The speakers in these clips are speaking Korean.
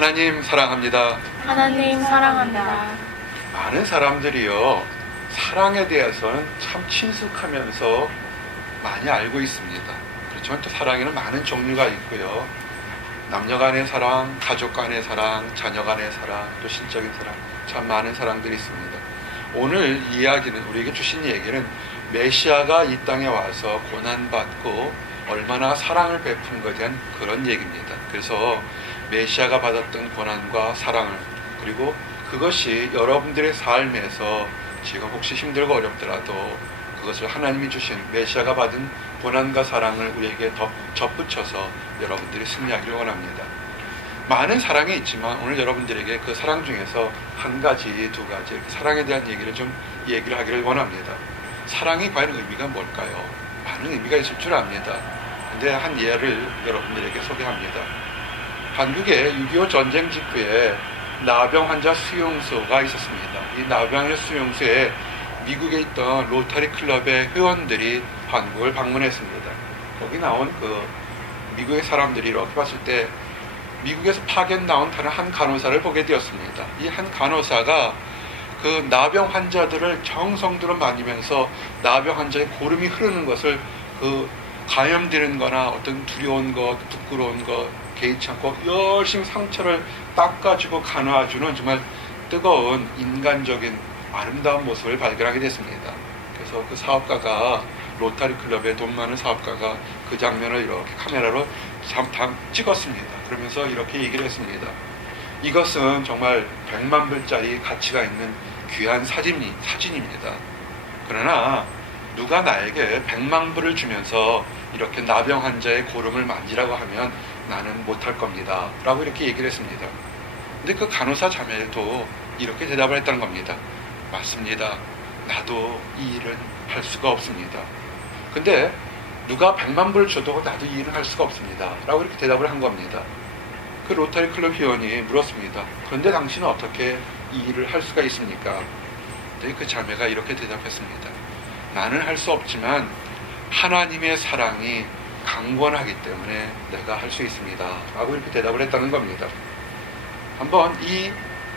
하나님 사랑합니다. 하나님 사랑합니다. 많은 사람들이요, 사랑에 대해서는 참 친숙하면서 많이 알고 있습니다. 그렇지만 또 사랑에는 많은 종류가 있고요. 남녀 간의 사랑, 가족 간의 사랑, 자녀 간의 사랑, 또 신적인 사랑, 참 많은 사랑들이 있습니다. 오늘 이야기는, 우리에게 주신 얘기는 메시아가 이 땅에 와서 고난받고 얼마나 사랑을 베푼 것에 대한 그런 얘기입니다. 그래서 메시아가 받았던 고난과 사랑을, 그리고 그것이 여러분들의 삶에서 지금 혹시 힘들고 어렵더라도 그것을 하나님이 주신 메시아가 받은 고난과 사랑을 우리에게 더 접붙여서 여러분들이 승리하기를 원합니다. 많은 사랑이 있지만 오늘 여러분들에게 그 사랑 중에서 한 가지, 두 가지 사랑에 대한 얘기를 하기를 원합니다. 사랑이 과연 의미가 뭘까요? 많은 의미가 있을 줄 압니다. 근데 한 예를 여러분들에게 소개합니다. 한국의 6.25 전쟁 직후에 나병 환자 수용소가 있었습니다. 이 나병 환자 수용소에 미국에 있던 로터리 클럽의 회원들이 한국을 방문했습니다. 거기 나온 그 미국의 사람들이 이렇게 봤을 때 미국에서 파견 나온 다른 한 간호사를 보게 되었습니다. 이 한 간호사가 그 나병 환자들을 정성들로 만지면서 나병 환자의 고름이 흐르는 것을 그 감염되는 거나 어떤 두려운 것, 부끄러운 것 개의치 않고 열심히 상처를 닦아주고 간화해주는 정말 뜨거운 인간적인 아름다운 모습을 발견하게 됐습니다. 그래서 그 사업가가, 로타리 클럽의 돈 많은 사업가가 그 장면을 이렇게 카메라로 찍었습니다. 그러면서 이렇게 얘기를 했습니다. 이것은 정말 100만 불짜리 가치가 있는 귀한 사진입니다. 그러나 누가 나에게 100만 불을 주면서 이렇게 나병 환자의 고름을 만지라고 하면 나는 못할 겁니다. 라고 이렇게 얘기를 했습니다. 근데 그 간호사 자매도 이렇게 대답을 했다는 겁니다. 맞습니다. 나도 이 일은 할 수가 없습니다. 근데 누가 100만 불을 줘도 나도 이 일은 할 수가 없습니다. 라고 이렇게 대답을 한 겁니다. 그 로터리 클럽 회원이 물었습니다. 그런데 당신은 어떻게 이 일을 할 수가 있습니까? 근데 그 자매가 이렇게 대답했습니다. 나는 할 수 없지만 하나님의 사랑이 강권하기 때문에 내가 할 수 있습니다. 라고 이렇게 대답을 했다는 겁니다. 한번 이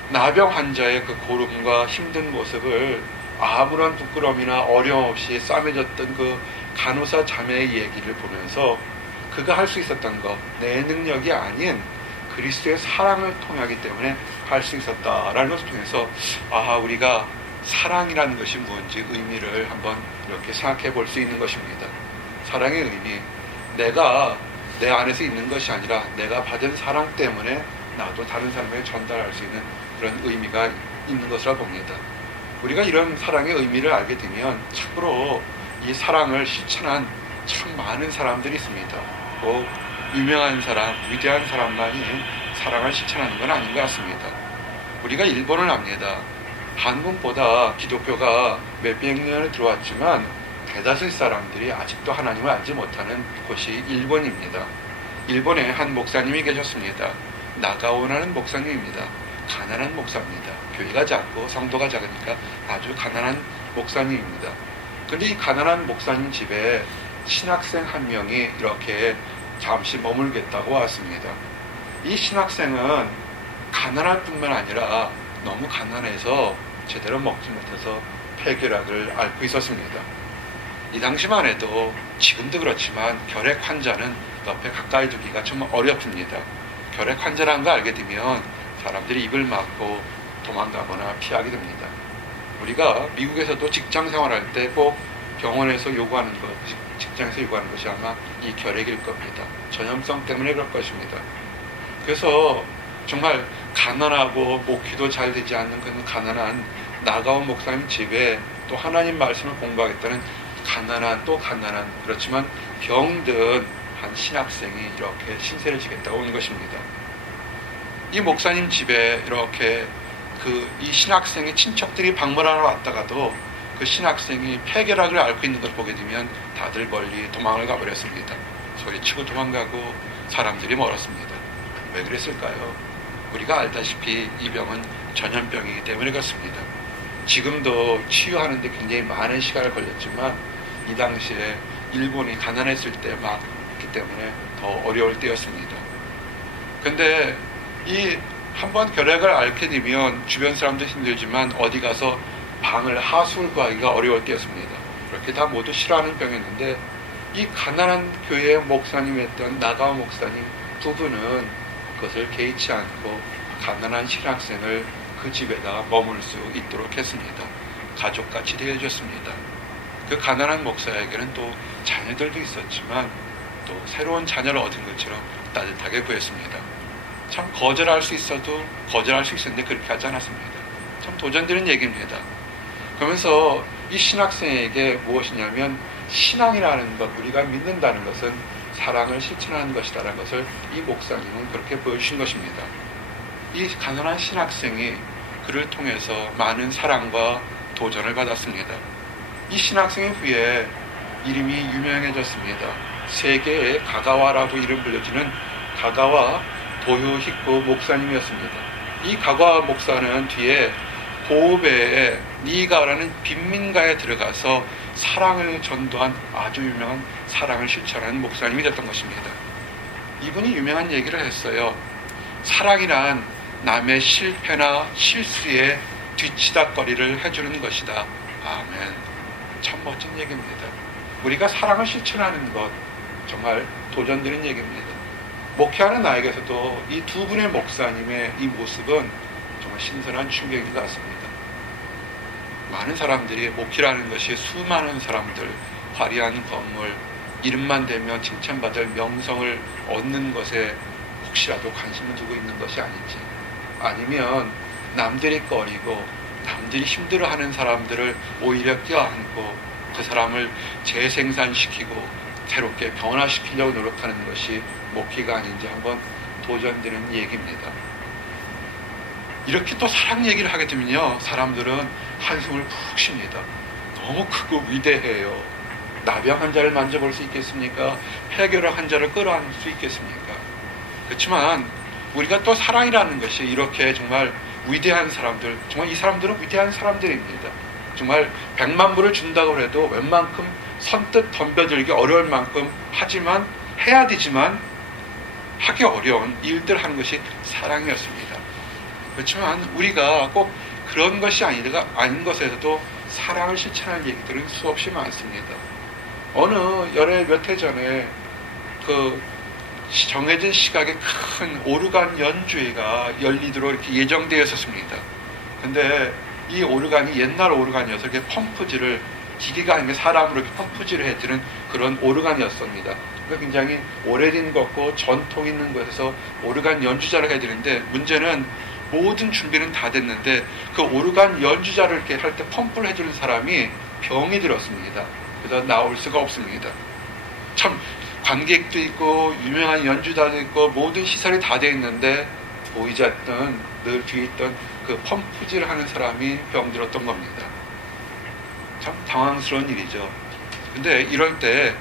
나병 환자의 그 고름과 힘든 모습을 아무런 부끄러움이나 어려움 없이 싸매졌던 그 간호사 자매의 얘기를 보면서 그가 할 수 있었던 것, 내 능력이 아닌 그리스도의 사랑을 통하기 때문에 할 수 있었다라는 것을 통해서 우리가 사랑이라는 것이 뭔지 의미를 한번 이렇게 생각해 볼 수 있는 것입니다. 사랑의 의미, 내가 내 안에서 있는 것이 아니라 내가 받은 사랑 때문에 나도 다른 사람에게 전달할 수 있는 그런 의미가 있는 것이라 봅니다. 우리가 이런 사랑의 의미를 알게 되면 참으로 이 사랑을 실천한 참 많은 사람들이 있습니다. 꼭 유명한 사람, 위대한 사람만이 사랑을 실천하는 건 아닌 것 같습니다. 우리가 일본을 압니다. 한국보다 기독교가 몇백 년을 들어왔지만 대다수의 사람들이 아직도 하나님을 알지 못하는 곳이 일본입니다. 일본에 한 목사님이 계셨습니다. 나가오라는 목사님입니다. 가난한 목사입니다. 교회가 작고 성도가 작으니까 아주 가난한 목사님입니다. 근데 이 가난한 목사님 집에 신학생 한 명이 이렇게 잠시 머물겠다고 왔습니다. 이 신학생은 가난할 뿐만 아니라 너무 가난해서 제대로 먹지 못해서 폐결핵을 앓고 있었습니다. 이 당시만 해도 지금도 그렇지만 결핵 환자는 옆에 가까이 두기가 좀 어렵습니다. 결핵 환자라는 거 알게 되면 사람들이 입을 막고 도망가거나 피하게 됩니다. 우리가 미국에서도 직장 생활할 때 꼭 병원에서 요구하는 것, 직장에서 요구하는 것이 아마 이 결핵일 겁니다. 전염성 때문에 그럴 것입니다. 그래서 정말 가난하고 목기도 잘 되지 않는 그런 가난한 나가온 목사님 집에 또 하나님 말씀을 공부하겠다는 가난한 그렇지만 병든 한 신학생이 이렇게 신세를 지겠다고 온 것입니다. 이 목사님 집에 이렇게 이 신학생의 친척들이 방문하러 왔다가도 그 신학생이 폐결핵을 앓고 있는 걸 보게 되면 다들 멀리 도망을 가버렸습니다. 소리치고 도망가고 사람들이 멀었습니다. 왜 그랬을까요? 우리가 알다시피 이 병은 전염병이기 때문에 그렇습니다. 지금도 치유하는데 굉장히 많은 시간을 걸렸지만 이 당시에 일본이 가난했을 때 막 했기 때문에 더 어려울 때였습니다. 근데 이 한번 결핵을 앓게 되면 주변 사람도 힘들지만 어디 가서 방을 하수를 구하기가 어려울 때였습니다. 그렇게 다 모두 싫어하는 병이었는데 이 가난한 교회의 목사님이었던 나가와 목사님 두 분은 그것을 개의치 않고 가난한 신학생을 그 집에다 머물 수 있도록 했습니다. 가족같이 대해줬습니다. 그 가난한 목사에게는 또 자녀들도 있었지만 또 새로운 자녀를 얻은 것처럼 따뜻하게 구했습니다. 참 거절할 수 있었는데 그렇게 하지 않았습니다. 참 도전되는 얘기입니다. 그러면서 이 신학생에게 무엇이냐면 신앙이라는 것, 우리가 믿는다는 것은 사랑을 실천하는 것이다라는 것을 이 목사님은 그렇게 보여주신 것입니다. 이 가난한 신학생이 그를 통해서 많은 사랑과 도전을 받았습니다. 이 신학생의 후에 이름이 유명해졌습니다. 세계의 가가와라고 이름 불려지는 가가와 도요히코 목사님이었습니다. 이 가가와 목사는 뒤에 고베의 니가라는 빈민가에 들어가서 사랑을 전도한 아주 유명한 사랑을 실천하는 목사님이 됐던 것입니다. 이분이 유명한 얘기를 했어요. 사랑이란 남의 실패나 실수에 뒤치다거리를 해주는 것이다. 아멘. 참 멋진 얘기입니다. 우리가 사랑을 실천하는 것 정말 도전되는 얘기입니다. 목회하는 나에게서도 이 두 분의 목사님의 이 모습은 정말 신선한 충격인 것 같습니다. 많은 사람들이 목회라는 것이 수많은 사람들, 화려한 건물, 이름만 대면 칭찬받을 명성을 얻는 것에 혹시라도 관심을 두고 있는 것이 아닌지, 아니면 남들이 꺼리고 남들이 힘들어하는 사람들을 오히려 껴안고 그 사람을 재생산시키고 새롭게 변화시키려고 노력하는 것이 목회가 아닌지 한번 도전되는 얘기입니다. 이렇게 또 사랑 얘기를 하게 되면요, 사람들은 한숨을 푹 쉽니다. 너무 크고 위대해요. 나병 환자를 만져볼 수 있겠습니까? 폐결핵 환자를 끌어안을 수 있겠습니까? 그렇지만 우리가 또 사랑이라는 것이 이렇게 정말 위대한 사람들, 정말 이 사람들은 위대한 사람들입니다. 정말 100만 불을 준다고 해도 웬만큼 선뜻 덤벼들기 어려울 만큼 하지만 해야 되지만 하기 어려운 일들 하는 것이 사랑이었습니다. 그렇지만 우리가 꼭 그런 것이 아닌 것에서도 사랑을 실천하는 얘기들은 수없이 많습니다. 어느 열흘 몇 해 전에 그 정해진 시각에 큰 오르간 연주회가 열리도록 이렇게 예정되어 있었습니다. 근데 이 오르간이 옛날 오르간이어서 이렇게 펌프질을, 기계가 아닌 게 사람으로 이렇게 펌프질을 해주는 그런 오르간이었습니다. 굉장히 오래된 것고 전통 있는 곳에서 오르간 연주자를 해야 되는데, 문제는 모든 준비는 다 됐는데 그 오르간 연주자를 이렇게 할 때 펌프를 해주는 사람이 병이 들었습니다. 그래서 나올 수가 없습니다. 참 관객도 있고 유명한 연주자도 있고 모든 시설이 다 돼 있는데 보이지 않던 늘 뒤에 있던 그 펌프질 하는 사람이 병들었던 겁니다. 참 당황스러운 일이죠. 근데 이럴 때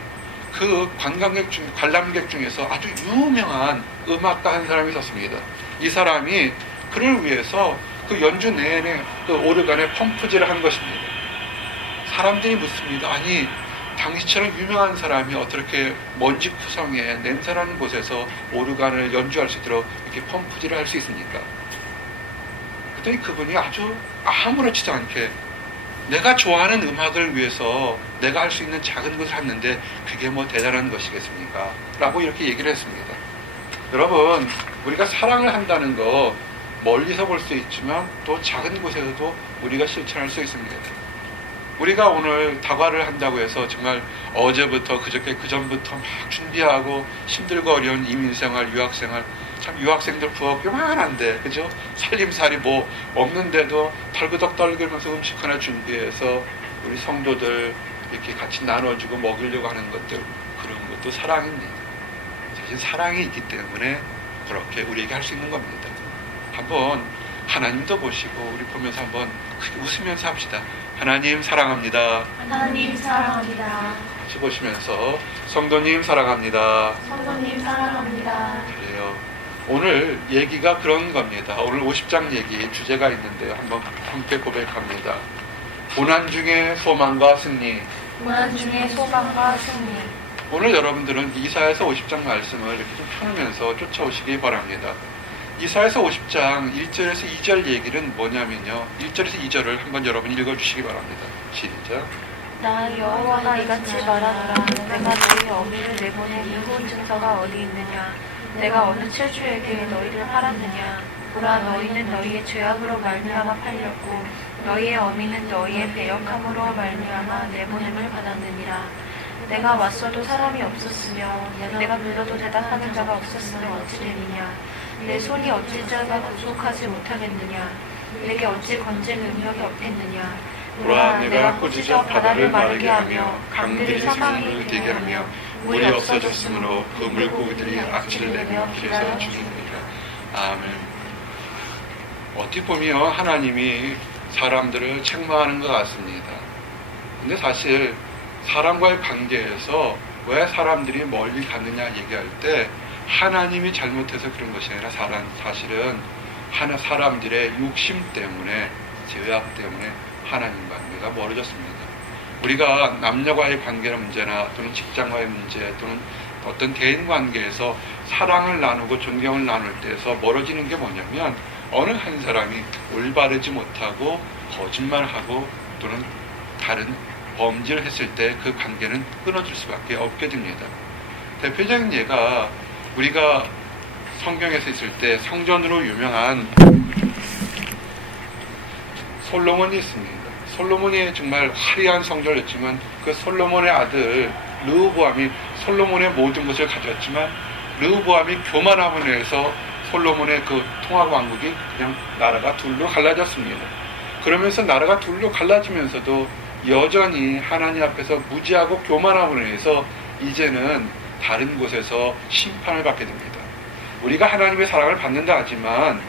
그 관람객 중에서 아주 유명한 음악가 한 사람이 있었습니다. 이 사람이 그를 위해서 그 연주 내내 그 오르간에 펌프질을 한 것입니다. 사람들이 묻습니다. 아니, 당시처럼 유명한 사람이 어떻게 먼지구성에 냄새나는 곳에서 오르간을 연주할 수 있도록 이렇게 펌프질을 할 수 있습니까? 그랬더니 그분이 아주 아무렇지도 않게 내가 좋아하는 음악을 위해서 내가 할 수 있는 작은 것을 했는데 그게 뭐 대단한 것이겠습니까? 라고 이렇게 얘기를 했습니다. 여러분, 우리가 사랑을 한다는 거 멀리서 볼 수 있지만 또 작은 곳에서도 우리가 실천할 수 있습니다. 우리가 오늘 다과를 한다고 해서 정말 어제부터 그저께 그전부터 막 준비하고 힘들고 어려운 이민생활, 유학생활, 참 유학생들 부엌 요만한데, 그죠? 살림살이 뭐 없는데도 덜그덕 떨면서 음식 하나 준비해서 우리 성도들 이렇게 같이 나눠주고 먹이려고 하는 것들, 그런 것도 사랑입니다. 사실 사랑이 있기 때문에 그렇게 우리에게 할 수 있는 겁니다. 한번 하나님도 보시고 우리 보면서 한번 크게 웃으면서 합시다. 하나님 사랑합니다. 하나님 사랑합니다. 같이 보시면서 성도님 사랑합니다. 성도님 사랑합니다. 그래요. 오늘 얘기가 그런 겁니다. 오늘 50장 얘기 주제가 있는데요. 한번 함께 고백합니다. 고난 중에 소망과 승리. 고난 중에 소망과 승리. 오늘 여러분들은 이사야서 50장 말씀을 이렇게 좀 펴면서 쫓아오시기 바랍니다. 이사야서 50장 1절에서 2절 얘기는 뭐냐면요. 1절에서 2절을 한번 여러분 읽어주시기 바랍니다. 시작. 나 여호와가 이같이 말하노라. 내가 너희 어미를 내보낸 이혼 증서가 어디 있느냐? 내가 어느 체주에게 너희를 팔았느냐? 보라, 너희는 너희의 죄악으로 말미암아 팔렸고 너희의 어미는 너희의 배역함으로 말미암아 내보냄을 받았느니라. 내가 왔어도 사람이 없었으며 내가 불러도 대답하는 자가 없었으면 어찌 되느냐? 내 손이 어찌 자가 구속하지 못하겠느냐? 내게 어찌 건질 능력이 없겠느냐? 보라, 내가 꾸짖어 바다를 마르게 하며 강들이 생물을 되게 하며 물이 없어졌으므로 그 물고기들이 악취를 내며 피해서 죽이니라. 아멘. 어떻게 보면 하나님이 사람들을 책망하는 것 같습니다. 근데 사실 사람과의 관계에서 왜 사람들이 멀리 갔느냐 얘기할 때 하나님이 잘못해서 그런 것이 아니라 사실은 사람들의 욕심 때문에, 죄악 때문에 하나님 관계가 멀어졌습니다. 우리가 남녀와의 관계의 문제나 또는 직장과의 문제 또는 어떤 대인 관계에서 사랑을 나누고 존경을 나눌 때에서 멀어지는 게 뭐냐면 어느 한 사람이 올바르지 못하고 거짓말하고 또는 다른 범죄를 했을 때 그 관계는 끊어질 수밖에 없게 됩니다. 대표적인 예가 우리가 성경에서 있을 때 성전으로 유명한 솔로몬이 있습니다. 솔로몬이 정말 화려한 성전이었지만 그 솔로몬의 아들 르호보암이 솔로몬의 모든 것을 가졌지만 르호보암이 교만함으로 해서 솔로몬의 그 통합 왕국이 그냥 나라가 둘로 갈라졌습니다. 그러면서 나라가 둘로 갈라지면서도 여전히 하나님 앞에서 무지하고 교만함으로 해서 이제는 다른 곳에서 심판을 받게 됩니다. 우리가 하나님의 사랑을 받는다 하지만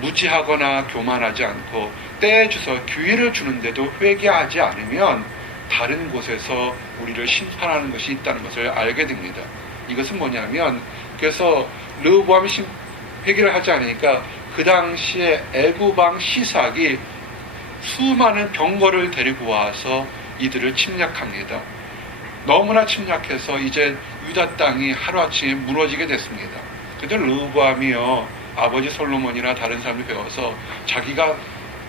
무지하거나 교만하지 않고 때에 주서 기회를 주는데도 회개하지 않으면 다른 곳에서 우리를 심판하는 것이 있다는 것을 알게 됩니다. 이것은 뭐냐면 그래서 르호보암이 회개를 하지 않으니까 그 당시에 애굽왕 시삭이 수많은 병거를 데리고 와서 이들을 침략합니다. 너무나 침략해서 이제 유다 땅이 하루아침에 무너지게 됐습니다. 그런데 르호보암이요, 아버지 솔로몬이나 다른 사람이 배워서 자기가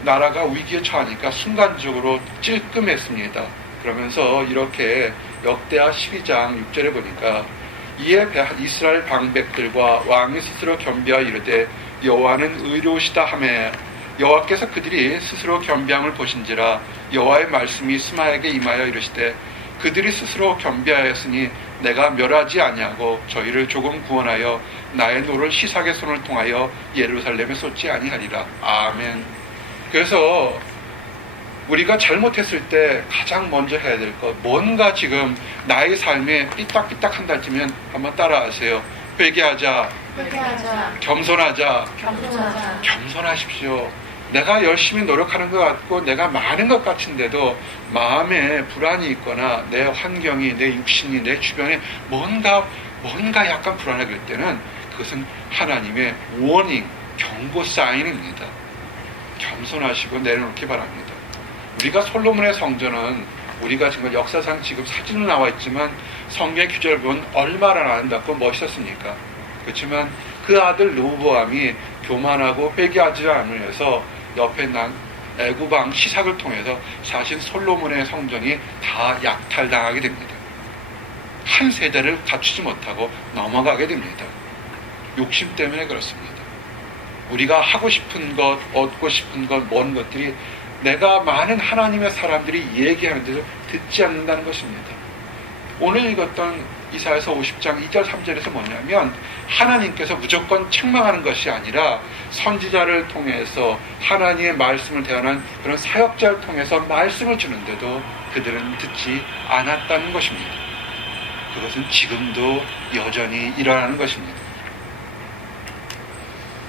나라가 위기에 처하니까 순간적으로 찔끔했습니다. 그러면서 이렇게 역대하 12장 6절에 보니까 이에 이스라엘 방백들과 왕이 스스로 겸비하여 이르되 여호와는 의로우시다 하매 여호와께서 그들이 스스로 겸비함을 보신지라 여호와의 말씀이 스마에게 임하여 이르시되 그들이 스스로 겸비하였으니 내가 멸하지 아니하고 저희를 조금 구원하여 나의 노를 시삭의 손을 통하여 예루살렘에 쏟지 아니하리라. 아멘. 그래서 우리가 잘못했을 때 가장 먼저 해야 될 것, 뭔가 지금 나의 삶에 삐딱삐딱 한다 치면 한번 따라하세요. 회개하자. 겸손하자. 겸손하십시오. 내가 열심히 노력하는 것 같고 내가 많은 것 같은데도 마음에 불안이 있거나 내 환경이, 내 육신이, 내 주변에 뭔가 약간 불안하게 될 때는 그것은 하나님의 워닝, 경고 사인입니다. 겸손하시고 내려놓기 바랍니다. 우리가 솔로몬의 성전은 우리가 정말 역사상 지금 사진으로 나와 있지만 성경의 규절을 보면 얼마나 아름답고 멋있었습니까? 그렇지만 그 아들 르호보암이 교만하고 회개하지 않으면서 옆에 난 애굽왕 시삭을 통해서 사실 솔로몬의 성전이 다 약탈당하게 됩니다. 한 세대를 갖추지 못하고 넘어가게 됩니다. 욕심 때문에 그렇습니다. 우리가 하고 싶은 것, 얻고 싶은 것, 먼 것들이 내가 많은 하나님의 사람들이 얘기하는데도 듣지 않는다는 것입니다. 오늘 읽었던 이사야서 50장 2절 3절에서 뭐냐면 하나님께서 무조건 책망하는 것이 아니라 선지자를 통해서 하나님의 말씀을 대하는 그런 사역자를 통해서 말씀을 주는데도 그들은 듣지 않았다는 것입니다. 그것은 지금도 여전히 일어나는 것입니다.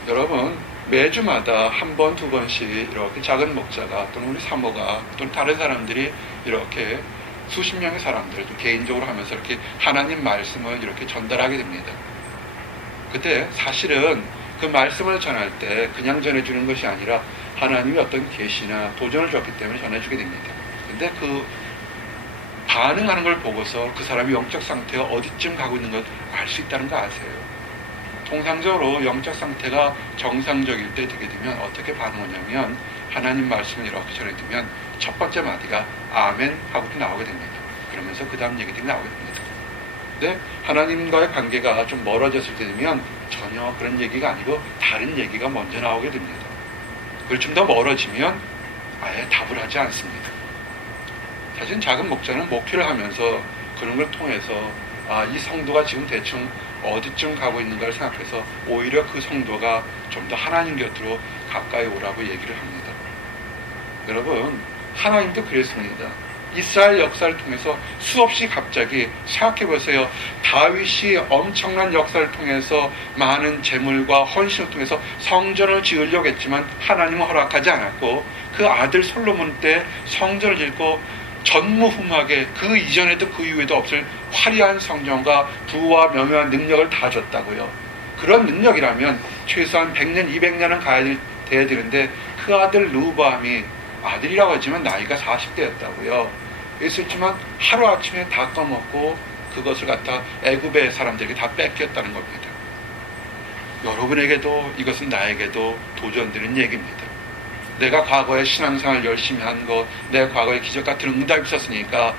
여러분, 매주마다 한 번, 두 번씩 이렇게 작은 목자가 또는 우리 사모가 또는 다른 사람들이 이렇게 수십 명의 사람들 개인적으로 하면서 이렇게 하나님 말씀을 이렇게 전달하게 됩니다. 그때 사실은 그 말씀을 전할 때 그냥 전해주는 것이 아니라 하나님이 어떤 계시나 도전을 줬기 때문에 전해주게 됩니다. 근데 그 반응하는 걸 보고서 그 사람이 영적 상태가 어디쯤 가고 있는 걸 알 수 있다는 거 아세요? 통상적으로 영적 상태가 정상적일 때 되게 되면 어떻게 반응하냐면 하나님 말씀을 이렇게 전해두면 첫 번째 마디가 아멘 하고도 나오게 됩니다. 그러면서 그 다음 얘기들이 나오게 됩니다. 근데 하나님과의 관계가 좀 멀어졌을 때 되면 전혀 그런 얘기가 아니고 다른 얘기가 먼저 나오게 됩니다. 그리고 좀 더 멀어지면 아예 답을 하지 않습니다. 사실 작은 목자는 목회를 하면서 그런 걸 통해서 이 성도가 지금 대충 어디쯤 가고 있는가를 생각해서 오히려 그 성도가 좀 더 하나님 곁으로 가까이 오라고 얘기를 합니다. 여러분, 하나님도 그랬습니다. 이스라엘 역사를 통해서 수없이 갑자기 생각해보세요. 다윗이 엄청난 역사를 통해서 많은 재물과 헌신을 통해서 성전을 지으려고 했지만 하나님은 허락하지 않았고 그 아들 솔로몬 때 성전을 짓고 전무후무하게 그 이전에도 그 이후에도 없을 화려한 성전과 부와 명예와 능력을 다 줬다고요. 그런 능력이라면 최소한 100년, 200년은 돼야 되는데 그 아들 르호보암이 아들이라고 하지만 나이가 40대였다고요. 있었지만 하루아침에 다 꺼먹고 그것을 갖다 애굽의 사람들에게 다 뺏겼다는 겁니다. 여러분에게도 이것은 나에게도 도전되는 얘기입니다. 내가 과거에 신앙생활 열심히 한 것, 내 과거에 기적 같은 응답이 있었으니까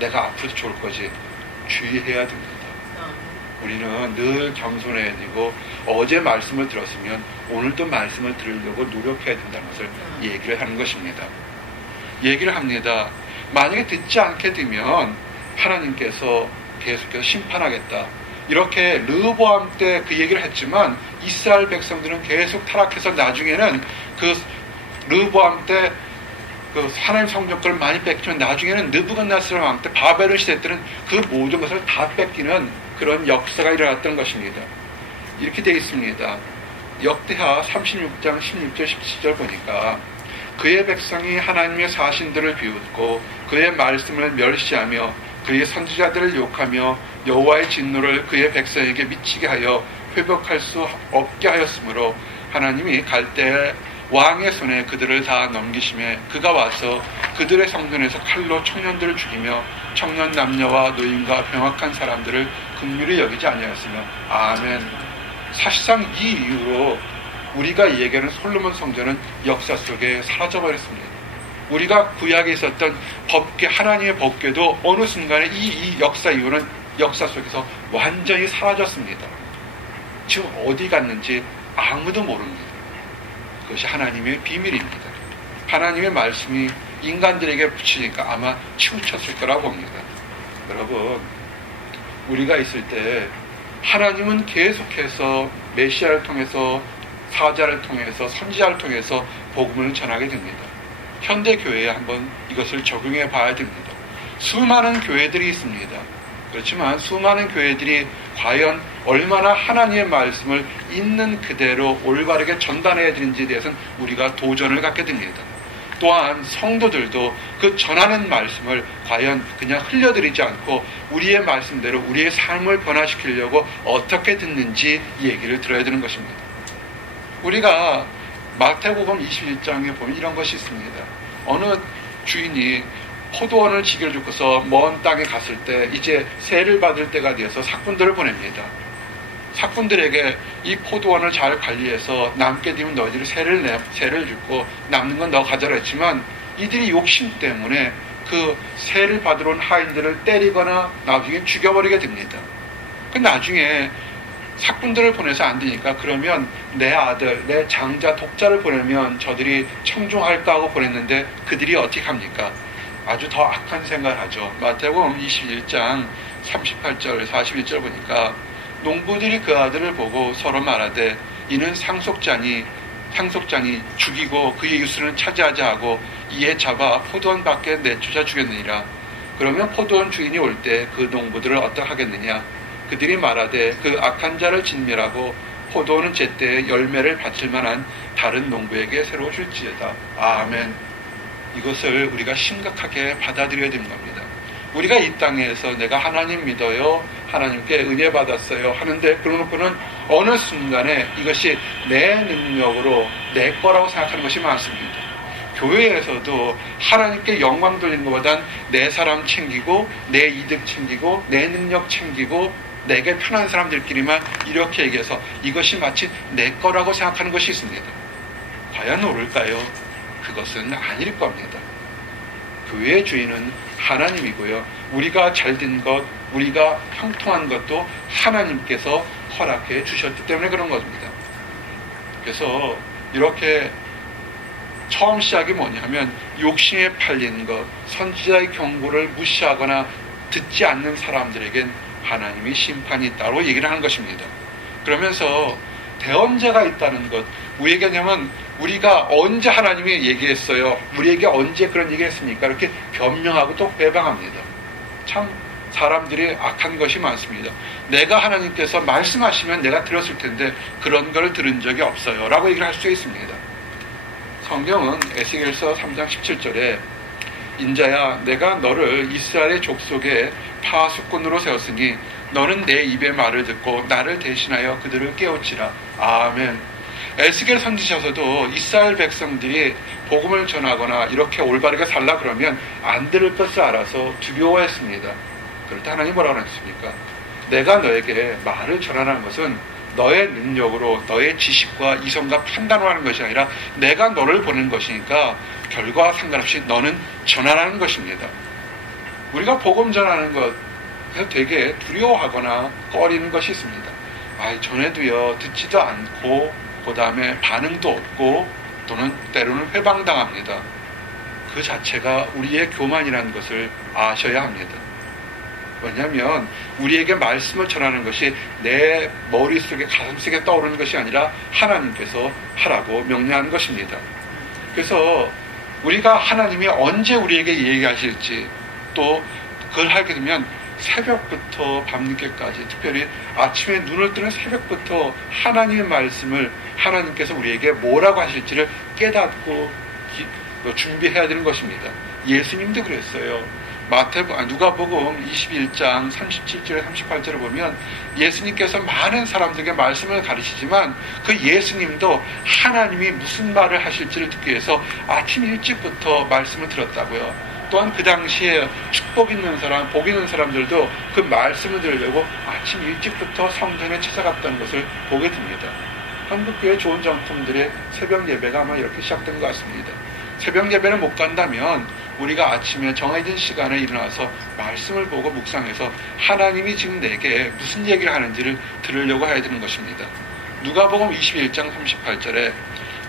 내가 앞으로도 좋을 거지. 주의해야 됩니다. 우리는 늘 겸손해야 되고 어제 말씀을 들었으면 오늘도 말씀을 들으려고 노력해야 된다는 것을 얘기를 하는 것입니다. 얘기를 합니다. 만약에 듣지 않게 되면 하나님께서 계속해서 심판하겠다. 이렇게 르호보암 때 그 얘기를 했지만 이스라엘 백성들은 계속 타락해서 나중에는 그 르호보암 때 그 하나님 성전권을 많이 뺏기면 나중에는 느부갓네살 왕 때 바벨론 시대 때는 그 모든 것을 다 뺏기는 그런 역사가 일어났던 것입니다. 이렇게 되어 있습니다. 역대하 36장 16절 17절 보니까 그의 백성이 하나님의 사신들을 비웃고 그의 말씀을 멸시하며 그의 선지자들을 욕하며 여호와의 진노를 그의 백성에게 미치게 하여 회복할 수 없게 하였으므로 하나님이 갈대 왕의 손에 그들을 다 넘기심에 그가 와서 그들의 성전에서 칼로 청년들을 죽이며 청년 남녀와 노인과 병약한 사람들을 긍휼히 여기지 아니하였으며 아멘. 사실상 이 이후로 우리가 얘기하는 솔로몬 성전은 역사 속에 사라져버렸습니다. 우리가 구약에 있었던 법궤, 하나님의 법궤도 어느 순간에 이 역사 이후는 역사 속에서 완전히 사라졌습니다. 지금 어디 갔는지 아무도 모릅니다. 그것이 하나님의 비밀입니다. 하나님의 말씀이 인간들에게 붙이니까 아마 치우쳤을 거라고 봅니다. 여러분, 우리가 있을 때 하나님은 계속해서 메시아를 통해서 사자를 통해서 선지자를 통해서 복음을 전하게 됩니다. 현대 교회에 한번 이것을 적용해 봐야 됩니다. 수많은 교회들이 있습니다. 그렇지만 수많은 교회들이 과연 얼마나 하나님의 말씀을 있는 그대로 올바르게 전달해야 되는지에 대해서는 우리가 도전을 갖게 됩니다. 또한 성도들도 그 전하는 말씀을 과연 그냥 흘려드리지 않고 우리의 말씀대로 우리의 삶을 변화시키려고 어떻게 듣는지 얘기를 들어야 되는 것입니다. 우리가 마태복음 21장에 보면 이런 것이 있습니다. 어느 주인이 포도원을 지기를 주고서 먼 땅에 갔을 때 이제 세를 받을 때가 되어서 삭군들을 보냅니다. 삭군들에게 이 포도원을 잘 관리해서 남게 되면 너희들이 세를 주고 남는 건 너 가져라 했지만 이들이 욕심 때문에 그 세를 받으러 온 하인들을 때리거나 나중에 죽여버리게 됩니다. 그 나중에 삭군들을 보내서 안 되니까 그러면 내 아들, 내 장자, 독자를 보내면 저들이 청종할까 하고 보냈는데 그들이 어떻게 합니까? 아주 더 악한 생각을 하죠. 마태복음 21장 38절, 41절 보니까 농부들이 그 아들을 보고 서로 말하되 이는 상속자니 죽이고 그의 유수는 차지하자 하고 이에 잡아 포도원 밖에 내쫓아 죽였느니라. 그러면 포도원 주인이 올 때 그 농부들을 어떻게 하겠느냐? 그들이 말하되 그 악한 자를 진멸하고 포도원은 제때 열매를 바칠 만한 다른 농부에게 새로 줄지어다. 아멘. 이것을 우리가 심각하게 받아들여야 되는 겁니다. 우리가 이 땅에서 내가 하나님 믿어요, 하나님께 은혜 받았어요 하는데 그러놓고는 어느 순간에 이것이 내 능력으로 내 거라고 생각하는 것이 많습니다. 교회에서도 하나님께 영광 돌리는 것보단 내 사람 챙기고 내 이득 챙기고 내 능력 챙기고 내게 편한 사람들끼리만 이렇게 얘기해서 이것이 마치 내 거라고 생각하는 것이 있습니다. 과연 옳을까요? 그것은 아닐 겁니다. 교회의 주인은 하나님이고요. 우리가 잘된 것, 우리가 형통한 것도 하나님께서 허락해 주셨기 때문에 그런 겁니다. 그래서 이렇게 처음 시작이 뭐냐면 욕심에 팔린 것, 선지자의 경고를 무시하거나 듣지 않는 사람들에겐 하나님이 심판이 있다고 얘기를 하는 것입니다. 그러면서 대언제가 있다는 것, 우리에게냐면 우리가 언제 하나님이 얘기했어요? 우리에게 언제 그런 얘기했습니까? 이렇게 변명하고 또 배방합니다. 참 사람들이 악한 것이 많습니다. 내가 하나님께서 말씀하시면 내가 들었을 텐데 그런 걸 들은 적이 없어요 라고 얘기를 할 수 있습니다. 성경은 에스겔서 3장 17절에 인자야 내가 너를 이스라엘의 족속에 파수꾼으로 세웠으니 너는 내 입의 말을 듣고 나를 대신하여 그들을 깨우치라. 아멘. 에스겔 선지자서도 이스라엘 백성들이 복음을 전하거나 이렇게 올바르게 살라 그러면 안 들을 것을 알아서 두려워했습니다. 그럴 때 하나님 뭐라고 했습니까? 내가 너에게 말을 전하라는 것은 너의 능력으로 너의 지식과 이성과 판단으로 하는 것이 아니라 내가 너를 보낸 것이니까 결과와 상관없이 너는 전하라는 것입니다. 우리가 복음 전하는 것에서 되게 두려워하거나 꺼리는 것이 있습니다. 전에도요 듣지도 않고 그 다음에 반응도 없고 또는 때로는 회방당합니다. 그 자체가 우리의 교만이라는 것을 아셔야 합니다. 왜냐하면 우리에게 말씀을 전하는 것이 내 머릿속에 가슴속에 떠오르는 것이 아니라 하나님께서 하라고 명령하는 것입니다. 그래서 우리가 하나님이 언제 우리에게 얘기하실지 또 그걸 하게 되면 새벽부터 밤늦게까지 특별히 아침에 눈을 뜨는 새벽부터 하나님의 말씀을 하나님께서 우리에게 뭐라고 하실지를 깨닫고 준비해야 되는 것입니다. 예수님도 그랬어요. 누가복음 21장 37절에 38절을 보면 예수님께서 많은 사람들에게 말씀을 가르치지만 그 예수님도 하나님이 무슨 말을 하실지를 듣기 위해서 아침 일찍부터 말씀을 들었다고요. 또한 그 당시에 축복 있는 사람, 복 있는 사람들도 그 말씀을 들으려고 아침 일찍부터 성전에 찾아갔다는 것을 보게 됩니다. 한국교회 좋은 정통들의 새벽 예배가 아마 이렇게 시작된 것 같습니다. 새벽 예배를 못 간다면 우리가 아침에 정해진 시간에 일어나서 말씀을 보고 묵상해서 하나님이 지금 내게 무슨 얘기를 하는지를 들으려고 해야 되는 것입니다. 누가복음 21장 38절에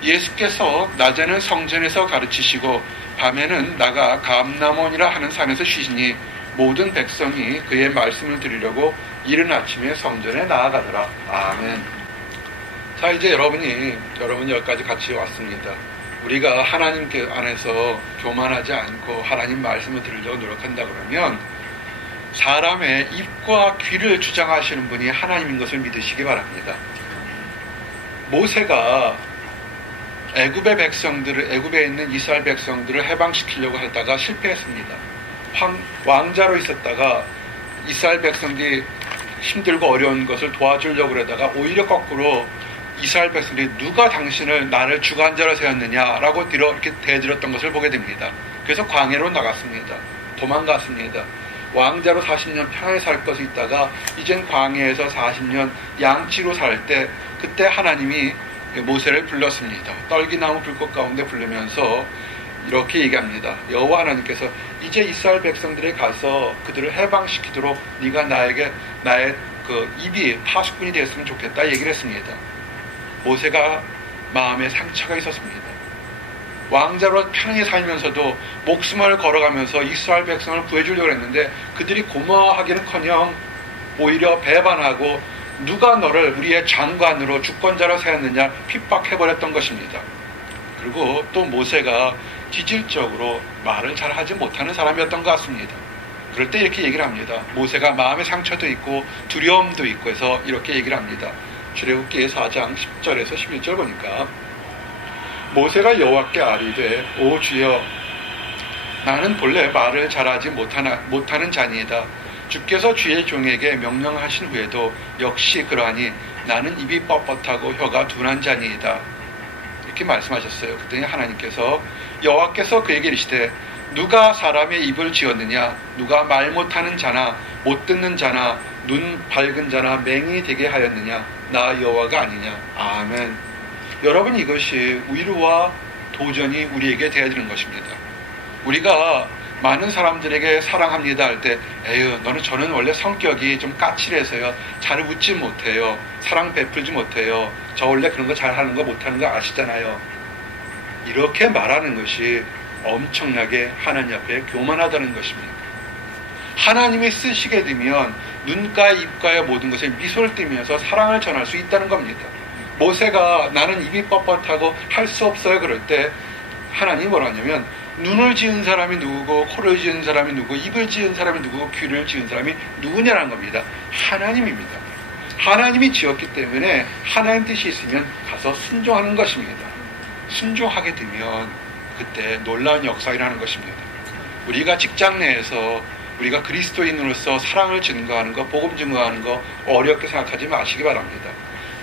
예수께서 낮에는 성전에서 가르치시고 밤에는 나가 감람원이라 하는 산에서 쉬시니 모든 백성이 그의 말씀을 들으려고 이른 아침에 성전에 나아가더라. 아멘. 자, 이제 여러분 여기까지 같이 왔습니다. 우리가 하나님 안에서 교만하지 않고 하나님 말씀을 들으려고 노력한다 그러면 사람의 입과 귀를 주장하시는 분이 하나님인 것을 믿으시기 바랍니다. 모세가 애굽에 있는 이스라엘 백성들을 해방시키려고 하다가 실패했습니다. 왕자로 있었다가 이스라엘 백성들이 힘들고 어려운 것을 도와주려고 그러다가 오히려 거꾸로 이스라엘 백성들이 누가 나를 주관자로 세웠느냐라고 이렇게 대들었던 것을 보게 됩니다. 그래서 광야로 나갔습니다. 도망갔습니다. 왕자로 40년 편하게 살 것을 있다가 이젠 광야에서 40년 양치로 살 때 그때 하나님이 모세를 불렀습니다. 떨기나무 불꽃 가운데 부르면서 이렇게 얘기합니다. 여호와 하나님께서 이제 이스라엘 백성들에 가서 그들을 해방시키도록 네가 나의 입이 파수꾼이 됐으면 좋겠다 얘기를 했습니다. 모세가 마음에 상처가 있었습니다. 왕자로 편하게 살면서도 목숨을 걸어가면서 이스라엘 백성을 구해주려고 했는데 그들이 고마워하기는커녕 오히려 배반하고 누가 너를 우리의 장관으로 주권자로 세웠느냐 핍박해버렸던 것입니다. 그리고 또 모세가 기질적으로 말을 잘 하지 못하는 사람이었던 것 같습니다. 그럴 때 이렇게 얘기를 합니다. 모세가 마음의 상처도 있고 두려움도 있고 해서 이렇게 얘기를 합니다. 출애굽기 4장 10절에서 11절 보니까 모세가 여호와께 아뢰되 오 주여 나는 본래 말을 잘하지 못하는 자니이다. 주께서 주의 종에게 명령하신 후에도 역시 그러하니 나는 입이 뻣뻣하고 혀가 둔한 자니이다. 이렇게 말씀하셨어요. 그랬더니 하나님께서 여호와께서 그에게 이르시되 누가 사람의 입을 지었느냐 누가 말 못하는 자나 못 듣는 자나 눈 밝은 자나 맹인이 되게 하였느냐? 나 여호와가 아니냐? 아멘. 여러분, 이것이 위로와 도전이 우리에게 되어야 되는 것입니다. 우리가 많은 사람들에게 사랑합니다 할 때, 에휴, 저는 원래 성격이 좀 까칠해서요, 잘 웃지 못해요, 사랑 베풀지 못해요, 저 원래 그런 거 잘하는 거 못하는 거 아시잖아요. 이렇게 말하는 것이 엄청나게 하나님 앞에 교만하다는 것입니다. 하나님이 쓰시게 되면 눈가 입가의 모든 것에 미소를 띠면서 사랑을 전할 수 있다는 겁니다. 모세가 나는 입이 뻣뻣하고 할 수 없어요 그럴 때 하나님이 뭐라 하냐면, 눈을 지은 사람이 누구고, 코를 지은 사람이 누구고, 입을 지은 사람이 누구고, 귀를 지은 사람이 누구냐는 겁니다. 하나님입니다. 하나님이 지었기 때문에 하나님 뜻이 있으면 가서 순종하는 것입니다. 순종하게 되면 그때 놀라운 역사가 일어나는 것입니다. 우리가 직장 내에서 우리가 그리스도인으로서 사랑을 증거하는 거, 복음 증거하는 거 어렵게 생각하지 마시기 바랍니다.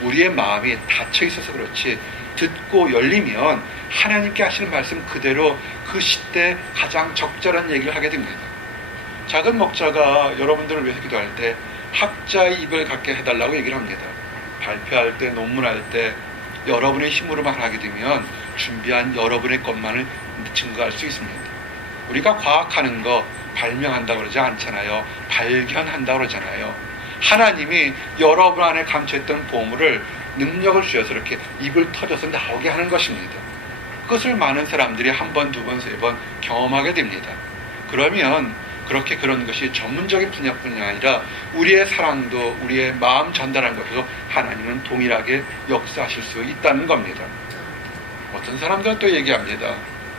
우리의 마음이 닫혀 있어서 그렇지, 듣고 열리면 하나님께 하시는 말씀 그대로 그 시대 가장 적절한 얘기를 하게 됩니다. 작은 목자가 여러분들을 위해서 기도할 때 학자의 입을 갖게 해달라고 얘기를 합니다. 발표할 때, 논문할 때 여러분의 힘으로만 하게 되면 준비한 여러분의 것만을 증거할 수 있습니다. 우리가 과학하는 거 발명한다고 그러지 않잖아요. 발견한다고 그러잖아요. 하나님이 여러분 안에 감춰있던 보물을, 능력을 주셔서 이렇게 입을 터져서 나오게 하는 것입니다. 그것을 많은 사람들이 한 번, 두 번, 세 번 경험하게 됩니다. 그러면 그렇게 그런 것이 전문적인 분야뿐이 아니라 우리의 사랑도, 우리의 마음 전달한 것도 하나님은 동일하게 역사하실 수 있다는 겁니다. 어떤 사람들은 또 얘기합니다.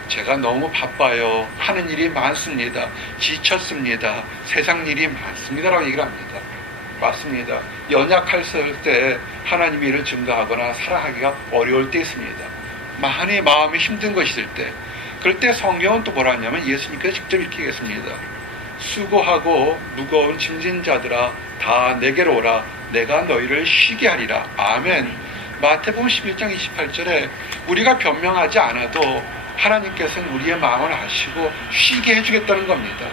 제가 너무 바빠요. 하는 일이 많습니다. 지쳤습니다. 세상 일이 많습니다. 라고 얘기를 합니다. 맞습니다. 연약할 때 하나님의 일을 증거하거나 사랑하기가 어려울 때 있습니다. 많이 마음이 힘든 것이 있을 때, 그럴 때 성경은 또 뭐라 하냐면 예수님께서 직접 이렇게 얘기했습니다. 수고하고 무거운 짐진 자들아 다 내게로 오라. 내가 너희를 쉬게 하리라. 아멘. 마태복음 11장 28절에 우리가 변명하지 않아도 하나님께서는 우리의 마음을 아시고 쉬게 해주겠다는 겁니다.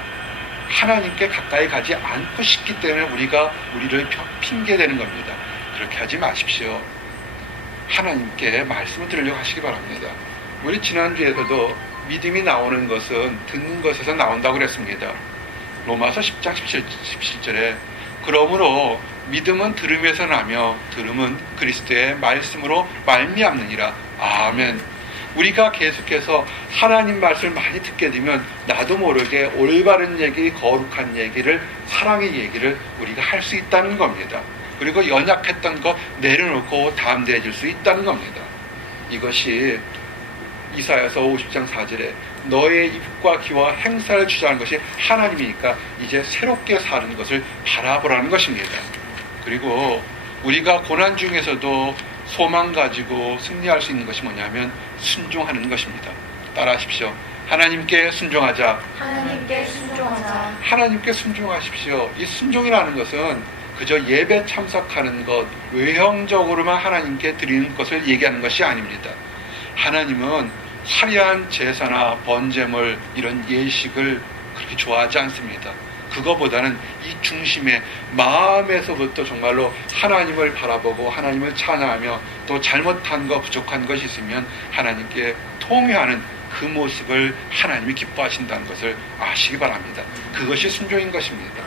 하나님께 가까이 가지 않고 싶기 때문에 우리가 우리를 핑계대는 겁니다. 그렇게 하지 마십시오. 하나님께 말씀을 들으려고 하시기 바랍니다. 우리 지난주에서도 믿음이 나오는 것은 듣는 것에서 나온다고 그랬습니다. 로마서 10장 17절에 그러므로 믿음은 들음에서 나며 들음은 그리스도의 말씀으로 말미암느니라. 아멘. 우리가 계속해서 하나님 말씀을 많이 듣게 되면 나도 모르게 올바른 얘기, 거룩한 얘기를, 사랑의 얘기를 우리가 할 수 있다는 겁니다. 그리고 연약했던 거 내려놓고 담대해질 수 있다는 겁니다. 이것이 이사야서 50장 4절에 너의 입과 귀와 행사를 주장하는 것이 하나님이니까 이제 새롭게 사는 것을 바라보라는 것입니다. 그리고 우리가 고난 중에서도 소망 가지고 승리할 수 있는 것이 뭐냐면 순종하는 것입니다. 따라하십시오. 하나님께 순종하자. 하나님께 순종하자. 하나님께 순종하십시오. 이 순종이라는 것은 그저 예배 참석하는 것, 외형적으로만 하나님께 드리는 것을 얘기하는 것이 아닙니다. 하나님은 화려한 제사나 번제물, 이런 예식을 그렇게 좋아하지 않습니다. 그거보다는 이 중심에 마음에서부터 정말로 하나님을 바라보고 하나님을 찬양하며 또 잘못한 것, 부족한 것이 있으면 하나님께 통회하는 그 모습을 하나님이 기뻐하신다는 것을 아시기 바랍니다. 그것이 순종인 것입니다.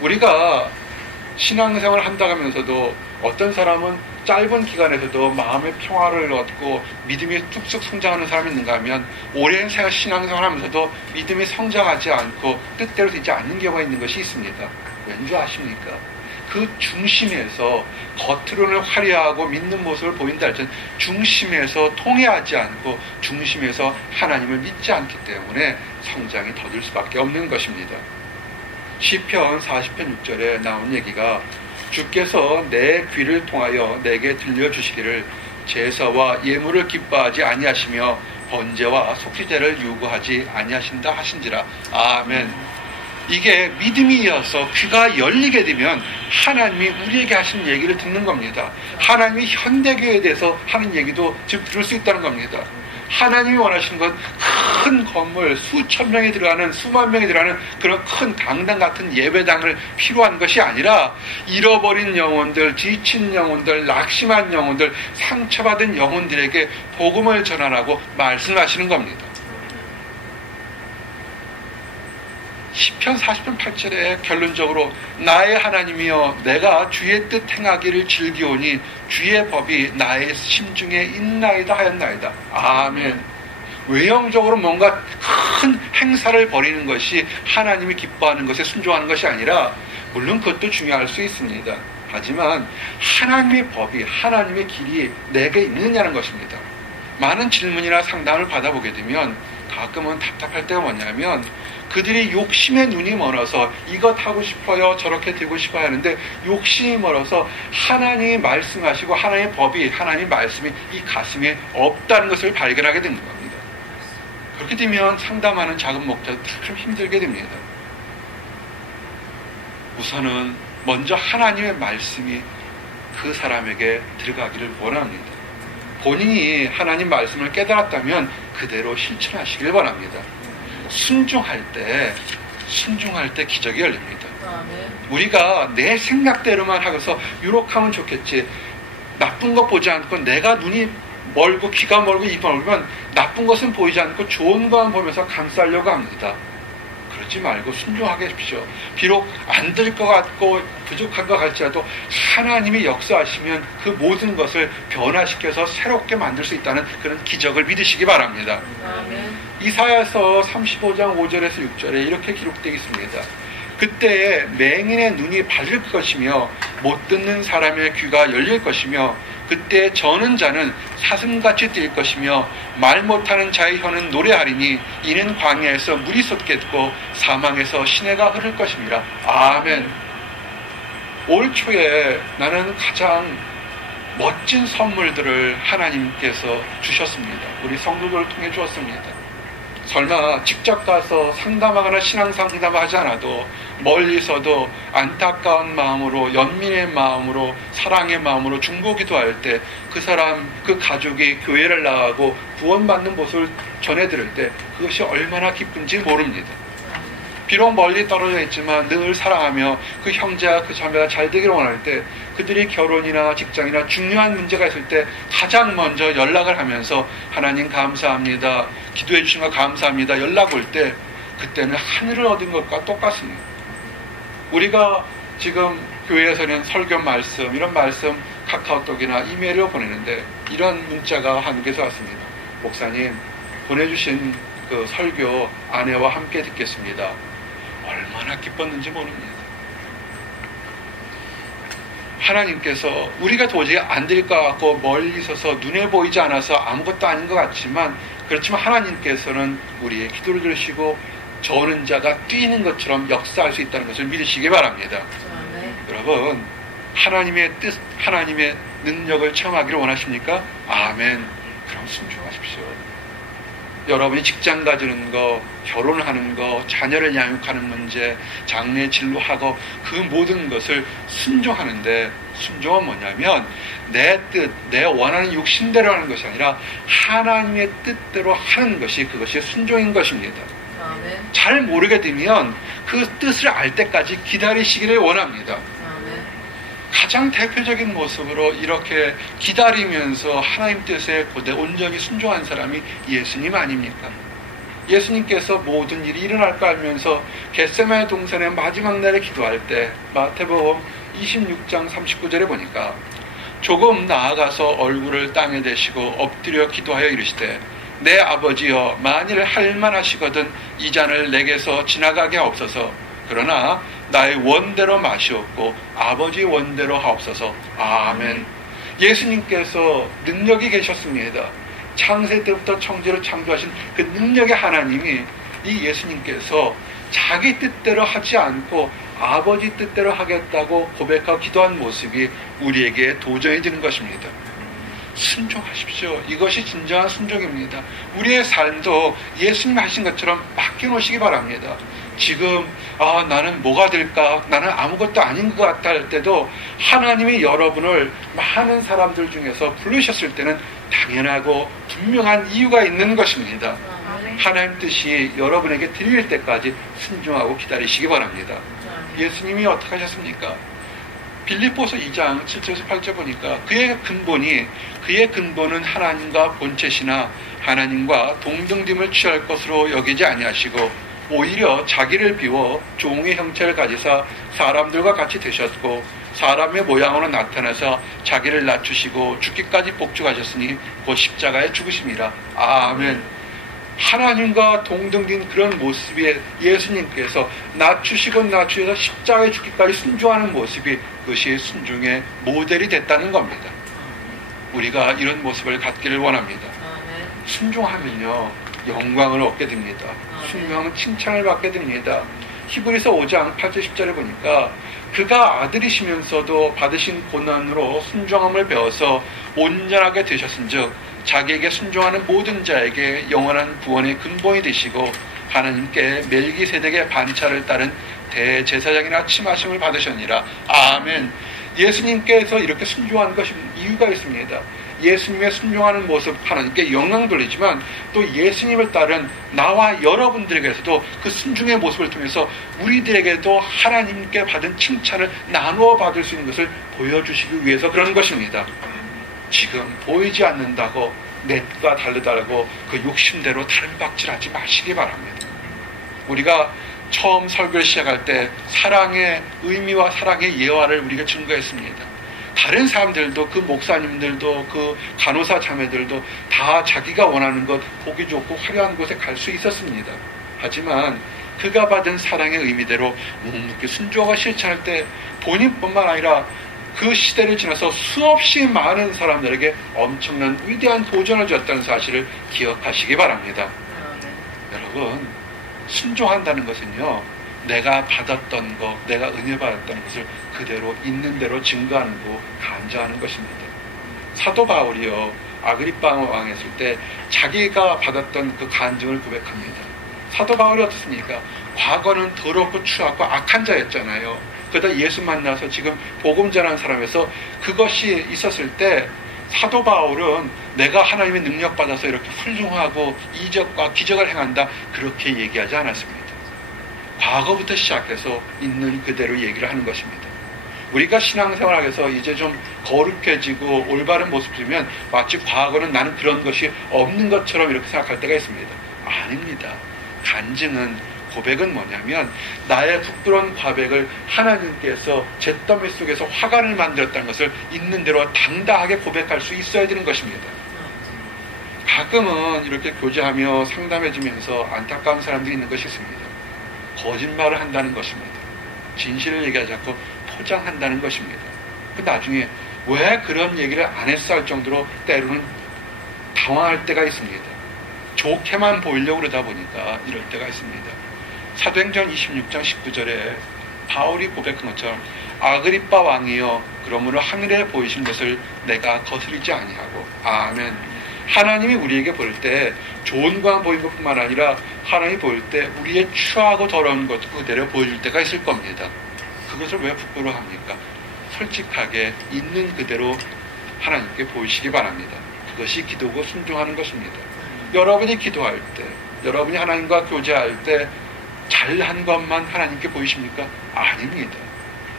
우리가 신앙생활을 한다고 하면서도 어떤 사람은 짧은 기간에서도 마음의 평화를 얻고 믿음이 뚝뚝 성장하는 사람이 있는가 하면 오랜 신앙생활을 하면서도 믿음이 성장하지 않고 뜻대로 되지 않는 경우가 있는 것이 있습니다. 왠지 아십니까? 그 중심에서 겉으로는 화려하고 믿는 모습을 보인다 할지는 중심에서 통해하지 않고 중심에서 하나님을 믿지 않기 때문에 성장이 더딜 수밖에 없는 것입니다. 시편 40편 6절에 나온 얘기가 주께서 내 귀를 통하여 내게 들려주시기를 제사와 예물을 기뻐하지 아니하시며 번제와 속죄제를 요구하지 아니하신다 하신지라. 아멘. 이게 믿음이 이어서 귀가 열리게 되면 하나님이 우리에게 하신 얘기를 듣는 겁니다. 하나님이 현대교회에 대해서 하는 얘기도 지금 들을 수 있다는 겁니다. 하나님이 원하시는 건 큰 건물, 수천 명이 들어가는, 수만 명이 들어가는 그런 큰 당당 같은 예배당을 필요한 것이 아니라 잃어버린 영혼들, 지친 영혼들, 낙심한 영혼들, 상처받은 영혼들에게 복음을 전하라고 말씀하시는 겁니다. 시편 40편 8절에 결론적으로 나의 하나님이여 내가 주의 뜻 행하기를 즐기오니 주의 법이 나의 심중에 있나이다 하였나이다. 아멘. 외형적으로 뭔가 큰 행사를 벌이는 것이 하나님이 기뻐하는 것에 순종하는 것이 아니라, 물론 그것도 중요할 수 있습니다. 하지만 하나님의 법이, 하나님의 길이 내게 있느냐는 것입니다. 많은 질문이나 상담을 받아보게 되면 가끔은 답답할 때가 뭐냐면, 그들이 욕심의 눈이 멀어서 이것 하고 싶어요, 저렇게 되고 싶어야 하는데 욕심이 멀어서 하나님이 말씀하시고 하나님의 법이, 하나님의 말씀이 이 가슴에 없다는 것을 발견하게 되는 겁니다. 그렇게 되면 상담하는 작은 목자도 참 힘들게 됩니다. 우선은 먼저 하나님의 말씀이 그 사람에게 들어가기를 원합니다. 본인이 하나님 말씀을 깨달았다면 그대로 실천하시길 바랍니다. 순종할 때 기적이 열립니다. 우리가 내 생각대로만 하고서 이렇게 하면 좋겠지, 나쁜 것 보지 않고 내가 눈이 멀고 귀가 멀고 입이 멀면 나쁜 것은 보이지 않고 좋은 것만 보면서 감싸려고 합니다. 그러지 말고 순종하게 하십시오. 비록 안 될 것 같고 부족한 것 같지라도 하나님이 역사하시면 그 모든 것을 변화시켜서 새롭게 만들 수 있다는 그런 기적을 믿으시기 바랍니다. 아멘. 이사야서 35장 5절에서 6절에 이렇게 기록되어 있습니다. 그때에 맹인의 눈이 밝을 것이며 못 듣는 사람의 귀가 열릴 것이며 그때 저는 자는 사슴같이 뛸 것이며 말 못하는 자의 혀는 노래하리니 이는 광야에서 물이 솟겠고 사망에서 시내가 흐를 것입니다. 아멘. 올 초에 나는 가장 멋진 선물들을 하나님께서 주셨습니다. 우리 성도들을 통해 주었습니다. 설마 직접 가서 상담하거나 신앙 상담을 하지 않아도 멀리서도 안타까운 마음으로, 연민의 마음으로, 사랑의 마음으로 중보기도할 때 그 사람, 그 가족이 교회를 나가고 구원받는 모습을 전해 들을 때 그것이 얼마나 기쁜지 모릅니다. 비록 멀리 떨어져 있지만 늘 사랑하며 그 형제와 그 자매가 잘 되기를 원할 때, 그들이 결혼이나 직장이나 중요한 문제가 있을 때 가장 먼저 연락을 하면서 하나님 감사합니다, 기도해 주신 거 감사합니다 연락 올 때, 그때는 하늘을 얻은 것과 똑같습니다. 우리가 지금 교회에서는 설교 말씀, 이런 말씀 카카오톡이나 이메일로 보내는데 이런 문자가 한 개서 왔습니다. 목사님, 보내주신 그 설교 아내와 함께 듣겠습니다. 얼마나 기뻤는지 모릅니다. 하나님께서 우리가 도저히 안 될 것 같고 멀리 있어서 눈에 보이지 않아서 아무것도 아닌 것 같지만, 그렇지만 하나님께서는 우리의 기도를 들으시고 저는 자가 뛰는 것처럼 역사할 수 있다는 것을 믿으시기 바랍니다. 네. 여러분, 하나님의 뜻, 하나님의 능력을 체험하기를 원하십니까? 아멘. 그럼 순종하십시오. 여러분이 직장 가지는 거, 결혼하는 거, 자녀를 양육하는 문제, 장래 진로하고 그 모든 것을 순종하는데, 순종은 뭐냐면 내 뜻, 내 원하는 육신대로 하는 것이 아니라 하나님의 뜻대로 하는 것이, 그것이 순종인 것입니다. 아멘. 잘 모르게 되면 그 뜻을 알 때까지 기다리시기를 원합니다. 아멘. 가장 대표적인 모습으로 이렇게 기다리면서 하나님 뜻에 고대 온전히 순종한 사람이 예수님 아닙니까? 예수님께서 모든 일이 일어날 거 알면서 겟세마네 동산의 마지막 날에 기도할 때 마태복음 26장 39절에 보니까 조금 나아가서 얼굴을 땅에 대시고 엎드려 기도하여 이르시되 내 아버지여, 만일 할만하시거든 이 잔을 내게서 지나가게 하옵소서. 그러나 나의 원대로 마시옵고 아버지 원대로 하옵소서. 아멘. 예수님께서 능력이 계셨습니다. 창세 때부터 천지를 창조하신 그 능력의 하나님이, 이 예수님께서 자기 뜻대로 하지 않고 아버지 뜻대로 하겠다고 고백하고 기도한 모습이 우리에게 도전이 되는 것입니다. 순종하십시오. 이것이 진정한 순종입니다. 우리의 삶도 예수님 하신 것처럼 맡겨놓으시기 바랍니다. 지금 나는 뭐가 될까? 나는 아무것도 아닌 것 같다 할 때도 하나님이 여러분을 많은 사람들 중에서 부르셨을 때는 당연하고 분명한 이유가 있는 것입니다. 하나님 뜻이 여러분에게 들릴 때까지 순종하고 기다리시기 바랍니다. 예수님이 어떻게 하셨습니까? 빌립보서 2장 7절에서 8절 보니까 그의 근본은 하나님과 본체시나 하나님과 동등됨을 취할 것으로 여기지 아니하시고 오히려 자기를 비워 종의 형체를 가지사 사람들과 같이 되셨고 사람의 모양으로 나타나서 자기를 낮추시고 죽기까지 복종하셨으니 곧 십자가에 죽으심이라. 아멘. 하나님과 동등된 그런 모습에 예수님께서 낮추셔서 십자가에 죽기까지 순종하는 모습이 그것이 순종의 모델이 됐다는 겁니다. 우리가 이런 모습을 갖기를 원합니다. 순종하면요 영광을 얻게 됩니다. 순종하면 칭찬을 받게 됩니다. 히브리서 5장 8절 10절에 보니까 그가 아들이시면서도 받으신 고난으로 순종함을 배워서 온전하게 되셨은즉 자기에게 순종하는 모든 자에게 영원한 구원의 근본이 되시고 하나님께 멜기세덱의 반차를 따른 대제사장이나 칭하심을 받으셨니라. 아멘. 예수님께서 이렇게 순종한 것이 이유가 있습니다. 예수님의 순종하는 모습 하나님께 영광 돌리지만 또 예수님을 따른 나와 여러분들에게서도 그 순종의 모습을 통해서 우리들에게도 하나님께 받은 칭찬을 나누어 받을 수 있는 것을 보여주시기 위해서 그런 것입니다. 지금 보이지 않는다고 넷과 다르다고 그 욕심대로 다른 박질하지 마시기 바랍니다. 우리가 처음 설교를 시작할 때 사랑의 의미와 사랑의 예화를 우리가 증거했습니다. 다른 사람들도 그 목사님들도 그 간호사 자매들도 다 자기가 원하는 것 보기 좋고 화려한 곳에 갈 수 있었습니다. 하지만 그가 받은 사랑의 의미대로 묵묵히 순종하고 실천할 때 본인뿐만 아니라 그 시대를 지나서 수없이 많은 사람들에게 엄청난 위대한 도전을 줬다는 사실을 기억하시기 바랍니다. 여러분, 순종한다는 것은요, 내가 받았던 것, 내가 은혜 받았던 것을 그대로 있는 대로 증거하는 거, 간증하는 것입니다. 사도 바울이요, 아그리빠 왕 했을 때 자기가 받았던 그 간증을 고백합니다. 사도 바울이 어떻습니까? 과거는 더럽고 추하고 악한 자였잖아요. 그러다 예수 만나서 지금 복음 전하는 사람에서 그것이 있었을 때 사도 바울은 내가 하나님의 능력 받아서 이렇게 훌륭하고 이적과 기적을 행한다 그렇게 얘기하지 않았습니다. 과거부터 시작해서 있는 그대로 얘기를 하는 것입니다. 우리가 신앙생활에서 이제 좀 거룩해지고 올바른 모습이면 마치 과거는 나는 그런 것이 없는 것처럼 이렇게 생각할 때가 있습니다. 아닙니다. 간증은 고백은 뭐냐면 나의 부끄러운 과백을 하나님께서 잿더미 속에서 화관을 만들었다는 것을 있는 대로 당당하게 고백할 수 있어야 되는 것입니다. 가끔은 이렇게 교제하며 상담해주면서 안타까운 사람들이 있는 것이 있습니다. 거짓말을 한다는 것입니다. 진실을 얘기하지 않고 포장한다는 것입니다. 그 나중에 왜 그런 얘기를 안 했어 할 정도로 때로는 당황할 때가 있습니다. 좋게만 보이려고 그러다 보니까 이럴 때가 있습니다. 사도행전 26장 19절에 바울이 고백한 것처럼 아그리빠 왕이여 그러므로 하늘에 보이신 것을 내가 거스르지 아니하고 아멘. 하나님이 우리에게 볼 때 좋은 것만 보인 것뿐만 아니라 하나님이 볼 때 우리의 추하고 더러운 것도 그대로 보여줄 때가 있을 겁니다. 그것을 왜 부끄러워합니까? 솔직하게 있는 그대로 하나님께 보이시기 바랍니다. 그것이 기도고 순종하는 것입니다. 여러분이 기도할 때, 여러분이 하나님과 교제할 때 잘한 것만 하나님께 보이십니까? 아닙니다.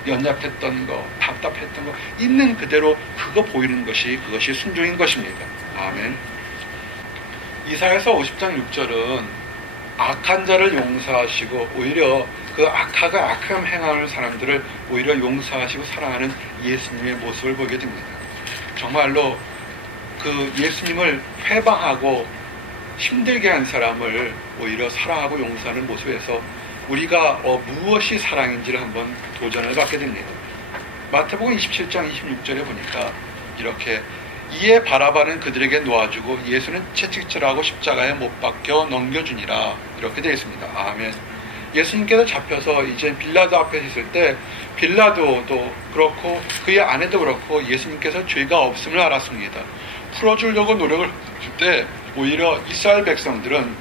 연약했던 거, 답답했던 거 있는 그대로 그거 보이는 것이 그것이 순종인 것입니다. 아멘. 이사야서 50장 6절은 악한 자를 용서하시고 오히려 그 악함 행하는 사람들을 오히려 용서하시고 사랑하는 예수님의 모습을 보게 됩니다. 정말로 그 예수님을 회방하고 힘들게 한 사람을 오히려 사랑하고 용서하는 모습에서 우리가 무엇이 사랑인지를 한번 도전을 받게 됩니다. 마태복음 27장 26절에 보니까 이렇게 이에 바라바는 그들에게 놓아주고 예수는 채찍질하고 십자가에 못 박혀 넘겨주니라 이렇게 되어 있습니다. 아멘. 예수님께서 잡혀서 이제 빌라도 앞에 있을 때 빌라도도 그렇고 그의 아내도 그렇고 예수님께서 죄가 없음을 알았습니다. 풀어주려고 노력을 할 때 오히려 이스라엘 백성들은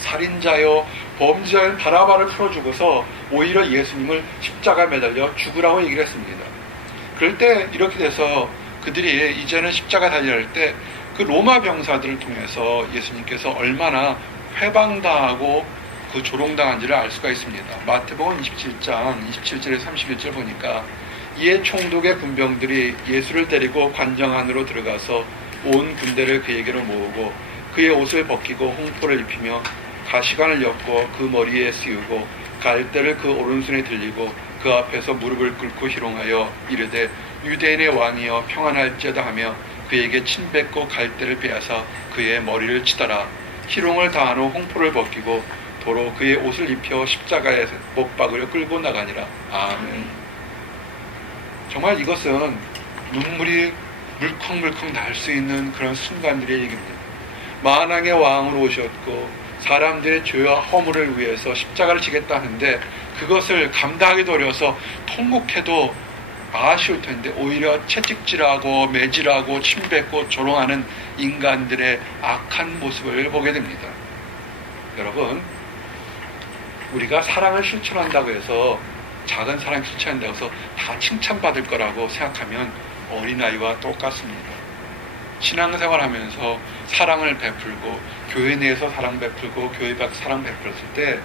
살인자요 범죄자인 바라바를 풀어주고서 오히려 예수님을 십자가에 매달려 죽으라고 얘기를 했습니다. 그럴 때 이렇게 돼서 그들이 이제는 십자가 달려갈 때 그 로마 병사들을 통해서 예수님께서 얼마나 회방당하고 그 조롱당한지를 알 수가 있습니다. 마태복음 27장 27절에서 31절 보니까 이에 총독의 군병들이 예수를 데리고 관정 안으로 들어가서 온 군대를 그에게로 모으고 그의 옷을 벗기고 홍포를 입히며 가시관을 엮고 그 머리에 씌우고 갈대를 그 오른손에 들리고 그 앞에서 무릎을 꿇고 희롱하여 이르되 유대인의 왕이여 평안할지어다 하며 그에게 침 뱉고 갈대를 빼앗아 그의 머리를 치더라. 희롱을 다한 후 홍포를 벗기고 도로 그의 옷을 입혀 십자가에 못 박으려 끌고 나가니라. 아멘. 정말 이것은 눈물이 물컹물컹 날 수 있는 그런 순간들의 얘기입니다. 만왕의 왕으로 오셨고 사람들의 죄와 허물을 위해서 십자가를 지겠다 하는데 그것을 감당하기도 어려워서 통곡해도 아쉬울 텐데 오히려 채찍질하고 매질하고 침뱉고 조롱하는 인간들의 악한 모습을 보게 됩니다. 여러분, 우리가 사랑을 실천한다고 해서 작은 사랑 실천한다고 해서 다 칭찬받을 거라고 생각하면 어린아이와 똑같습니다. 신앙생활 하면서 사랑을 베풀고 교회 내에서 사랑 베풀고 교회 밖 사랑 베풀었을 때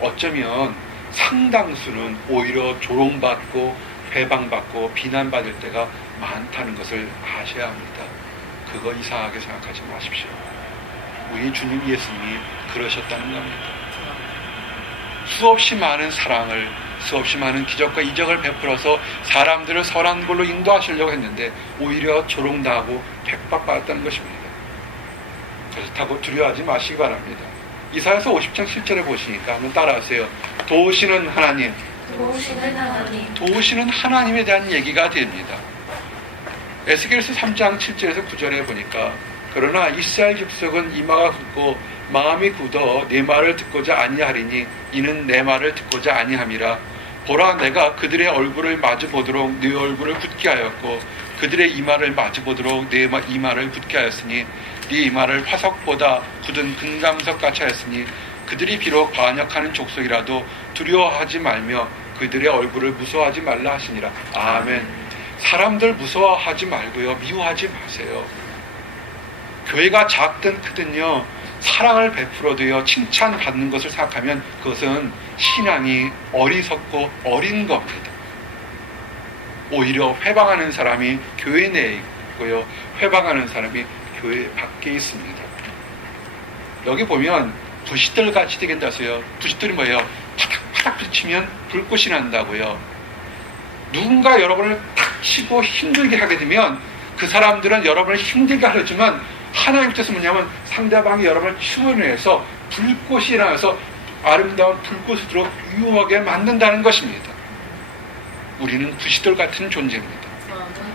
어쩌면 상당수는 오히려 조롱받고 배방받고 비난받을 때가 많다는 것을 아셔야 합니다. 그거 이상하게 생각하지 마십시오. 우리 주님 예수님이 그러셨다는 겁니다. 수없이 많은 사랑을 수없이 많은 기적과 이적을 베풀어서 사람들을 선한 걸로 인도하시려고 했는데 오히려 조롱당하고 백박받았다는 것입니다. 그렇다고 두려워하지 마시기 바랍니다. 이사야서 50장 7절에 보시니까 한번 따라하세요. 도우시는 하나님, 도우시는 하나님에 대한 얘기가 됩니다. 에스겔서 3장 7절에서 9절에 보니까 그러나 이스라엘 족속은 이마가 굳고 마음이 굳어 내 말을 듣고자 아니하리니 이는 내 말을 듣고자 아니함이라. 보라, 내가 그들의 얼굴을 마주보도록 네 얼굴을 굳게 하였고 그들의 이마를 마주보도록 네 이마를 굳게 하였으니 네 이마를 화석보다 굳은 금강석같이 하였으니 그들이 비록 반역하는 족속이라도 두려워하지 말며 그들의 얼굴을 무서워하지 말라 하시니라. 아멘. 사람들 무서워하지 말고요, 미워하지 마세요. 교회가 작든 크든요, 사랑을 베풀어도요, 칭찬받는 것을 생각하면 그것은 신앙이 어리석고 어린 겁니다. 오히려 회방하는 사람이 교회 내에 있고요, 회방하는 사람이 교회 밖에 있습니다. 여기 보면 부싯들 같이 되겠다서요. 부싯들이 뭐예요? 파닥파닥 부딪히면 불꽃이 난다고요. 누군가 여러분을 탁 치고 힘들게 하게 되면 그 사람들은 여러분을 힘들게 하려지만 하나님께서 뭐냐면 상대방이 여러분을 추원해서 불꽃이 일어나서 아름다운 불꽃으로 유하게 만든다는 것입니다. 우리는 부싯돌 같은 존재입니다.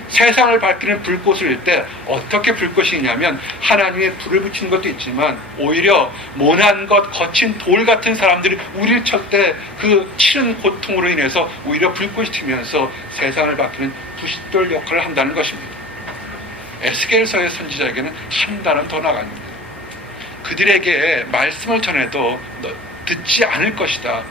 세상을 밝히는 불꽃을 때 어떻게 불꽃이냐면 하나님의 불을 붙이는 것도 있지만 오히려 모난 것, 거친 돌 같은 사람들이 우리를 칠 때 그 치는 고통으로 인해서 오히려 불꽃이 튀면서 세상을 밝히는 부싯돌 역할을 한다는 것입니다. 에스겔서의 선지자에게는 한 단은 더 나갑니다. 그들에게 말씀을 전해도 듣지 않을 것이다.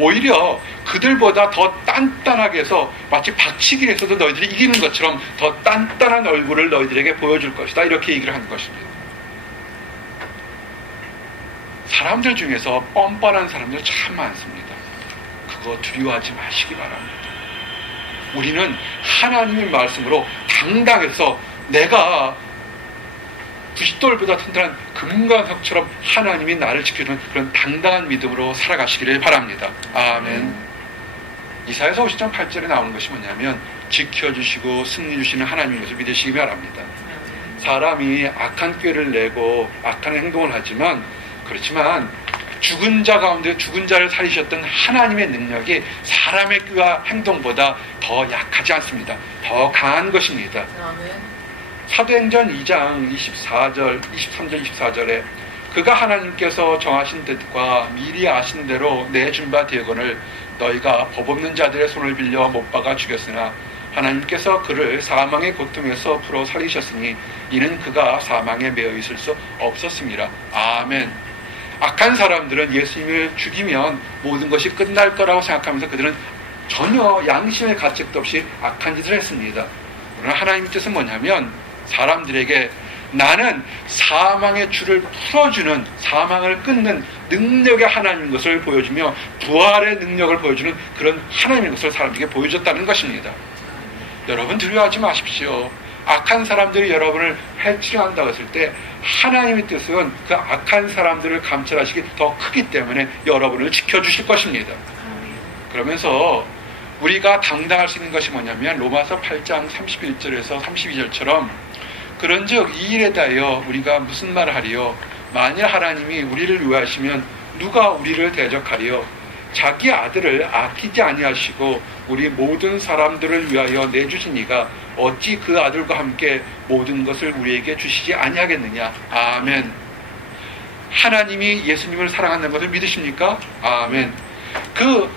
오히려 그들보다 더 단단하게 해서 마치 박치기에서도 너희들이 이기는 것처럼 더 단단한 얼굴을 너희들에게 보여줄 것이다. 이렇게 얘기를 하는 것입니다. 사람들 중에서 뻔뻔한 사람들 참 많습니다. 그거 두려워하지 마시기 바랍니다. 우리는 하나님의 말씀으로 당당해서 내가 부싯돌보다 튼튼한 금강석처럼 하나님이 나를 지켜주는 그런 당당한 믿음으로 살아가시기를 바랍니다. 아멘. 이사야서 50장 8절에 나오는 것이 뭐냐면 지켜주시고 승리 주시는 하나님인 것을 믿으시기 바랍니다. 사람이 악한 꾀를 내고 악한 행동을 하지만 그렇지만 죽은 자 가운데 죽은 자를 살리셨던 하나님의 능력이 사람의 꾀와 행동보다 더 약하지 않습니다. 더 강한 것입니다. 사도행전 2장 23절 24절에 그가 하나님께서 정하신 뜻과 미리 아신 대로 내준 바 되거늘 너희가 법 없는 자들의 손을 빌려 못 박아 죽였으나 하나님께서 그를 사망의 고통에서 풀어 살리셨으니 이는 그가 사망에 매여 있을 수 없었습니다. 아멘. 악한 사람들은 예수님을 죽이면 모든 것이 끝날 거라고 생각하면서 그들은 전혀 양심의 가책도 없이 악한 짓을 했습니다. 그러나 하나님 뜻은 뭐냐면 사람들에게 나는 사망의 줄을 풀어주는, 사망을 끊는 능력의 하나님인 것을 보여주며 부활의 능력을 보여주는 그런 하나님인 것을 사람들에게 보여줬다는 것입니다. 여러분 두려워하지 마십시오. 악한 사람들이 여러분을 해치려 한다고 했을 때 하나님의 뜻은 그 악한 사람들을 감찰하시기 더 크기 때문에 여러분을 지켜주실 것입니다. 그러면서 우리가 당당할 수 있는 것이 뭐냐면 로마서 8장 31절에서 32절처럼 그런즉 이 일에 대하여 우리가 무슨 말을 하리요? 만일 하나님이 우리를 위하시면 누가 우리를 대적하리요? 자기 아들을 아끼지 아니하시고 우리 모든 사람들을 위하여 내주신 이가 어찌 그 아들과 함께 모든 것을 우리에게 주시지 아니하겠느냐. 아멘. 하나님이 예수님을 사랑한다는 것을 믿으십니까? 아멘. 그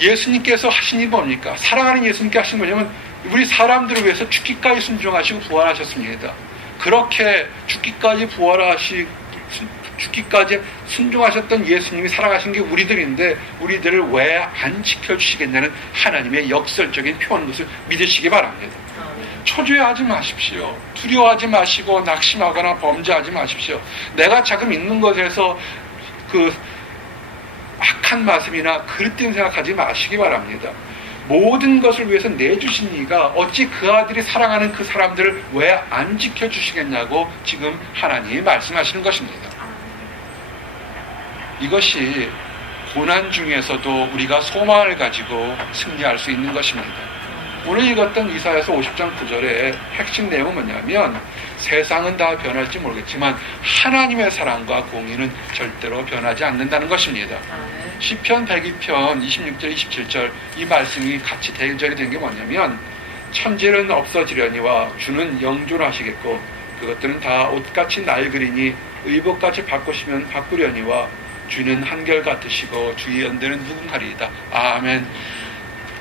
예수님께서 하신 일이 뭡니까? 사랑하는 예수님께 하신 뭐냐면 우리 사람들을 위해서 죽기까지 순종하시고 부활하셨습니다. 그렇게 죽기까지 순종하셨던 예수님이 사랑하신 게 우리들인데 우리들을 왜 안 지켜주시겠냐는 하나님의 역설적인 표현인 것을 믿으시기 바랍니다. 초조해하지 마십시오. 두려워하지 마시고 낙심하거나 범죄하지 마십시오. 내가 자금 있는 것에서 그 악한 말씀이나 그릇된 생각하지 마시기 바랍니다. 모든 것을 위해서 내주신 이가 어찌 그 아들이 사랑하는 그 사람들을 왜 안 지켜주시겠냐고 지금 하나님이 말씀하시는 것입니다. 이것이 고난 중에서도 우리가 소망을 가지고 승리할 수 있는 것입니다. 오늘 읽었던 이사야서 50장 9절의 핵심 내용은 뭐냐면 세상은 다 변할지 모르겠지만 하나님의 사랑과 공의는 절대로 변하지 않는다는 것입니다. 시편 102편 26절 27절 이 말씀이 같이 대절이 된 게 뭐냐면 천지는 없어지려니와 주는 영존하시겠고 그것들은 다 옷같이 낡으리니 의복같이 바꾸시면 바꾸려니와 주는 한결같으시고 주의 연대는 누군가리이다. 아멘.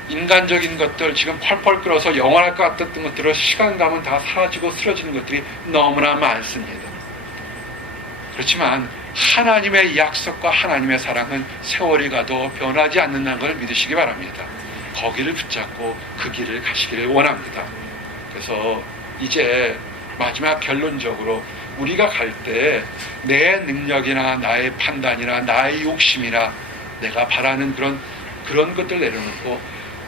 인간적인 것들 지금 펄펄 끓어서 영원할 것 같았던 것들을 시간 가면 다 사라지고 쓰러지는 것들이 너무나 많습니다. 그렇지만 하나님의 약속과 하나님의 사랑은 세월이 가도 변하지 않는다는 걸 믿으시기 바랍니다. 거기를 붙잡고 그 길을 가시기를 원합니다. 그래서 이제 마지막 결론적으로 우리가 갈 때 내 능력이나 나의 판단이나 나의 욕심이나 내가 바라는 그런 것들 내려놓고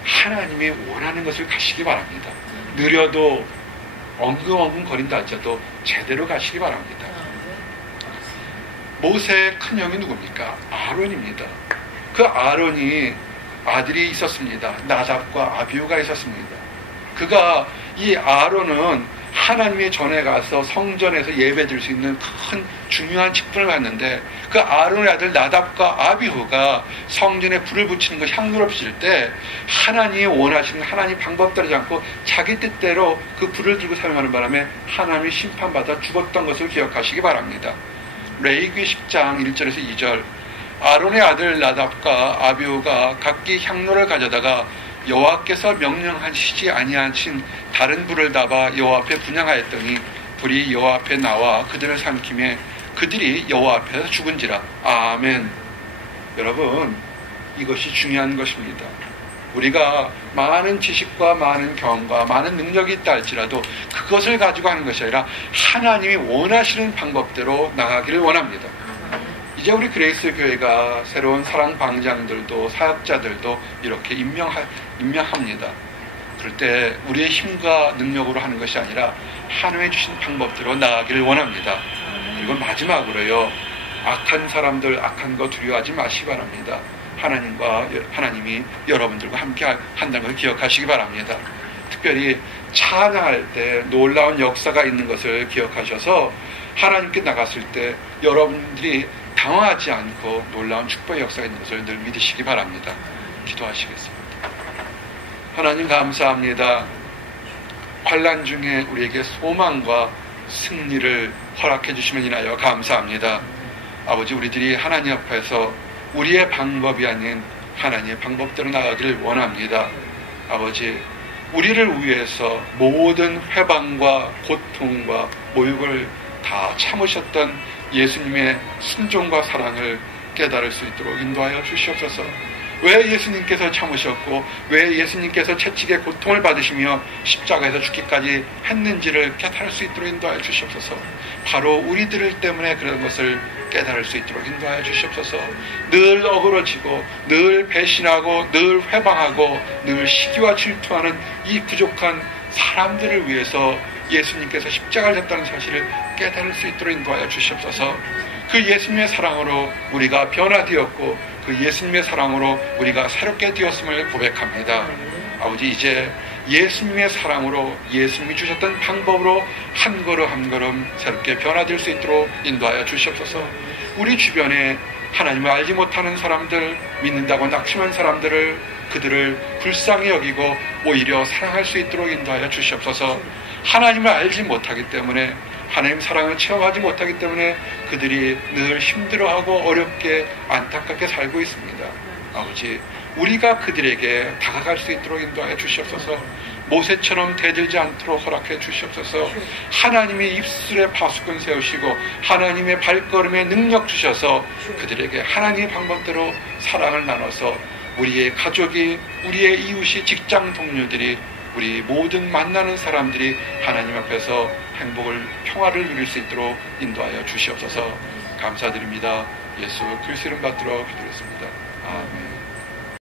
하나님이 원하는 것을 가시기 바랍니다. 느려도 엉금엉금 거린다 할지라도 제대로 가시기 바랍니다. 모세의 큰형이 누굽니까? 아론입니다. 그 아론이 아들이 있었습니다. 나답과 아비후가 있었습니다. 이 아론은 하나님의 전에 가서 성전에서 예배 드릴 수 있는 큰 중요한 직분을 갖는데 그 아론의 아들 나답과 아비후가 성전에 불을 붙이는 것 향로를 붙일 때 하나님이 원하시는 하나님 방법 따르지 않고 자기 뜻대로 그 불을 들고 사용하는 바람에 하나님이 심판받아 죽었던 것을 기억하시기 바랍니다. 레위기 10장 1절에서 2절 아론의 아들 나답과 아비후가 각기 향로를 가져다가 여호와께서 명령하시지 아니하신 다른 불을 담아 여호와 앞에 분향하였더니 불이 여호와 앞에 나와 그들을 삼키매 그들이 여호와 앞에서 죽은지라. 아멘. 여러분 이것이 중요한 것입니다. 우리가 많은 지식과 많은 경험과 많은 능력이 있다 할지라도 그것을 가지고 하는 것이 아니라 하나님이 원하시는 방법대로 나가기를 원합니다. 이제 우리 그레이스 교회가 새로운 사랑 방장들도 사역자들도 이렇게 임명합니다. 그럴 때 우리의 힘과 능력으로 하는 것이 아니라 하나님의 주신 방법대로 나가기를 원합니다. 그리고 마지막으로요. 악한 사람들, 악한 거 두려워하지 마시기 바랍니다. 하나님이 여러분들과 함께 한다는 걸 기억하시기 바랍니다. 특별히 찬양할 때 놀라운 역사가 있는 것을 기억하셔서 하나님께 나갔을 때 여러분들이 당황하지 않고 놀라운 축복의 역사가 있는 것을 늘 믿으시기 바랍니다. 기도하시겠습니다. 하나님 감사합니다. 환난 중에 우리에게 소망과 승리를 허락해 주시면 인하여 감사합니다. 아버지 우리들이 하나님 앞에서 우리의 방법이 아닌 하나님의 방법대로 나가기를 원합니다. 아버지 우리를 위해서 모든 회방과 고통과 모욕을 다 참으셨던 예수님의 순종과 사랑을 깨달을 수 있도록 인도하여 주시옵소서. 왜 예수님께서 참으셨고 왜 예수님께서 채찍의 고통을 받으시며 십자가에서 죽기까지 했는지를 깨달을 수 있도록 인도하여 주시옵소서. 바로 우리들 때문에 그런 것을 깨달을 수 있도록 인도하여 주시옵소서. 늘 어그러지고 늘 배신하고 늘 회방하고 늘 시기와 질투하는 이 부족한 사람들을 위해서 예수님께서 십자가를 졌다는 사실을 깨달을 수 있도록 인도하여 주시옵소서. 그 예수님의 사랑으로 우리가 변화되었고 그 예수님의 사랑으로 우리가 새롭게 되었음을 고백합니다. 아버지, 이제 예수님의 사랑으로 예수님이 주셨던 방법으로 한 걸음 한 걸음 새롭게 변화될 수 있도록 인도하여 주시옵소서. 우리 주변에 하나님을 알지 못하는 사람들, 믿는다고 낙심한 사람들을 그들을 불쌍히 여기고 오히려 사랑할 수 있도록 인도하여 주시옵소서. 하나님을 알지 못하기 때문에 하나님 사랑을 체험하지 못하기 때문에 그들이 늘 힘들어하고 어렵게 안타깝게 살고 있습니다. 아버지, 우리가 그들에게 다가갈 수 있도록 인도하여 주시옵소서. 모세처럼 대들지 않도록 허락해 주시옵소서. 하나님이 입술에 파수꾼 세우시고 하나님의 발걸음에 능력 주셔서 그들에게 하나님의 방법대로 사랑을 나눠서 우리의 가족이, 우리의 이웃이, 직장 동료들이, 우리 모든 만나는 사람들이 하나님 앞에서 행복을, 평화를 누릴 수 있도록 인도하여 주시옵소서. 감사드립니다. 예수 그리스도 이름 받들어 기도했습니다. 아멘.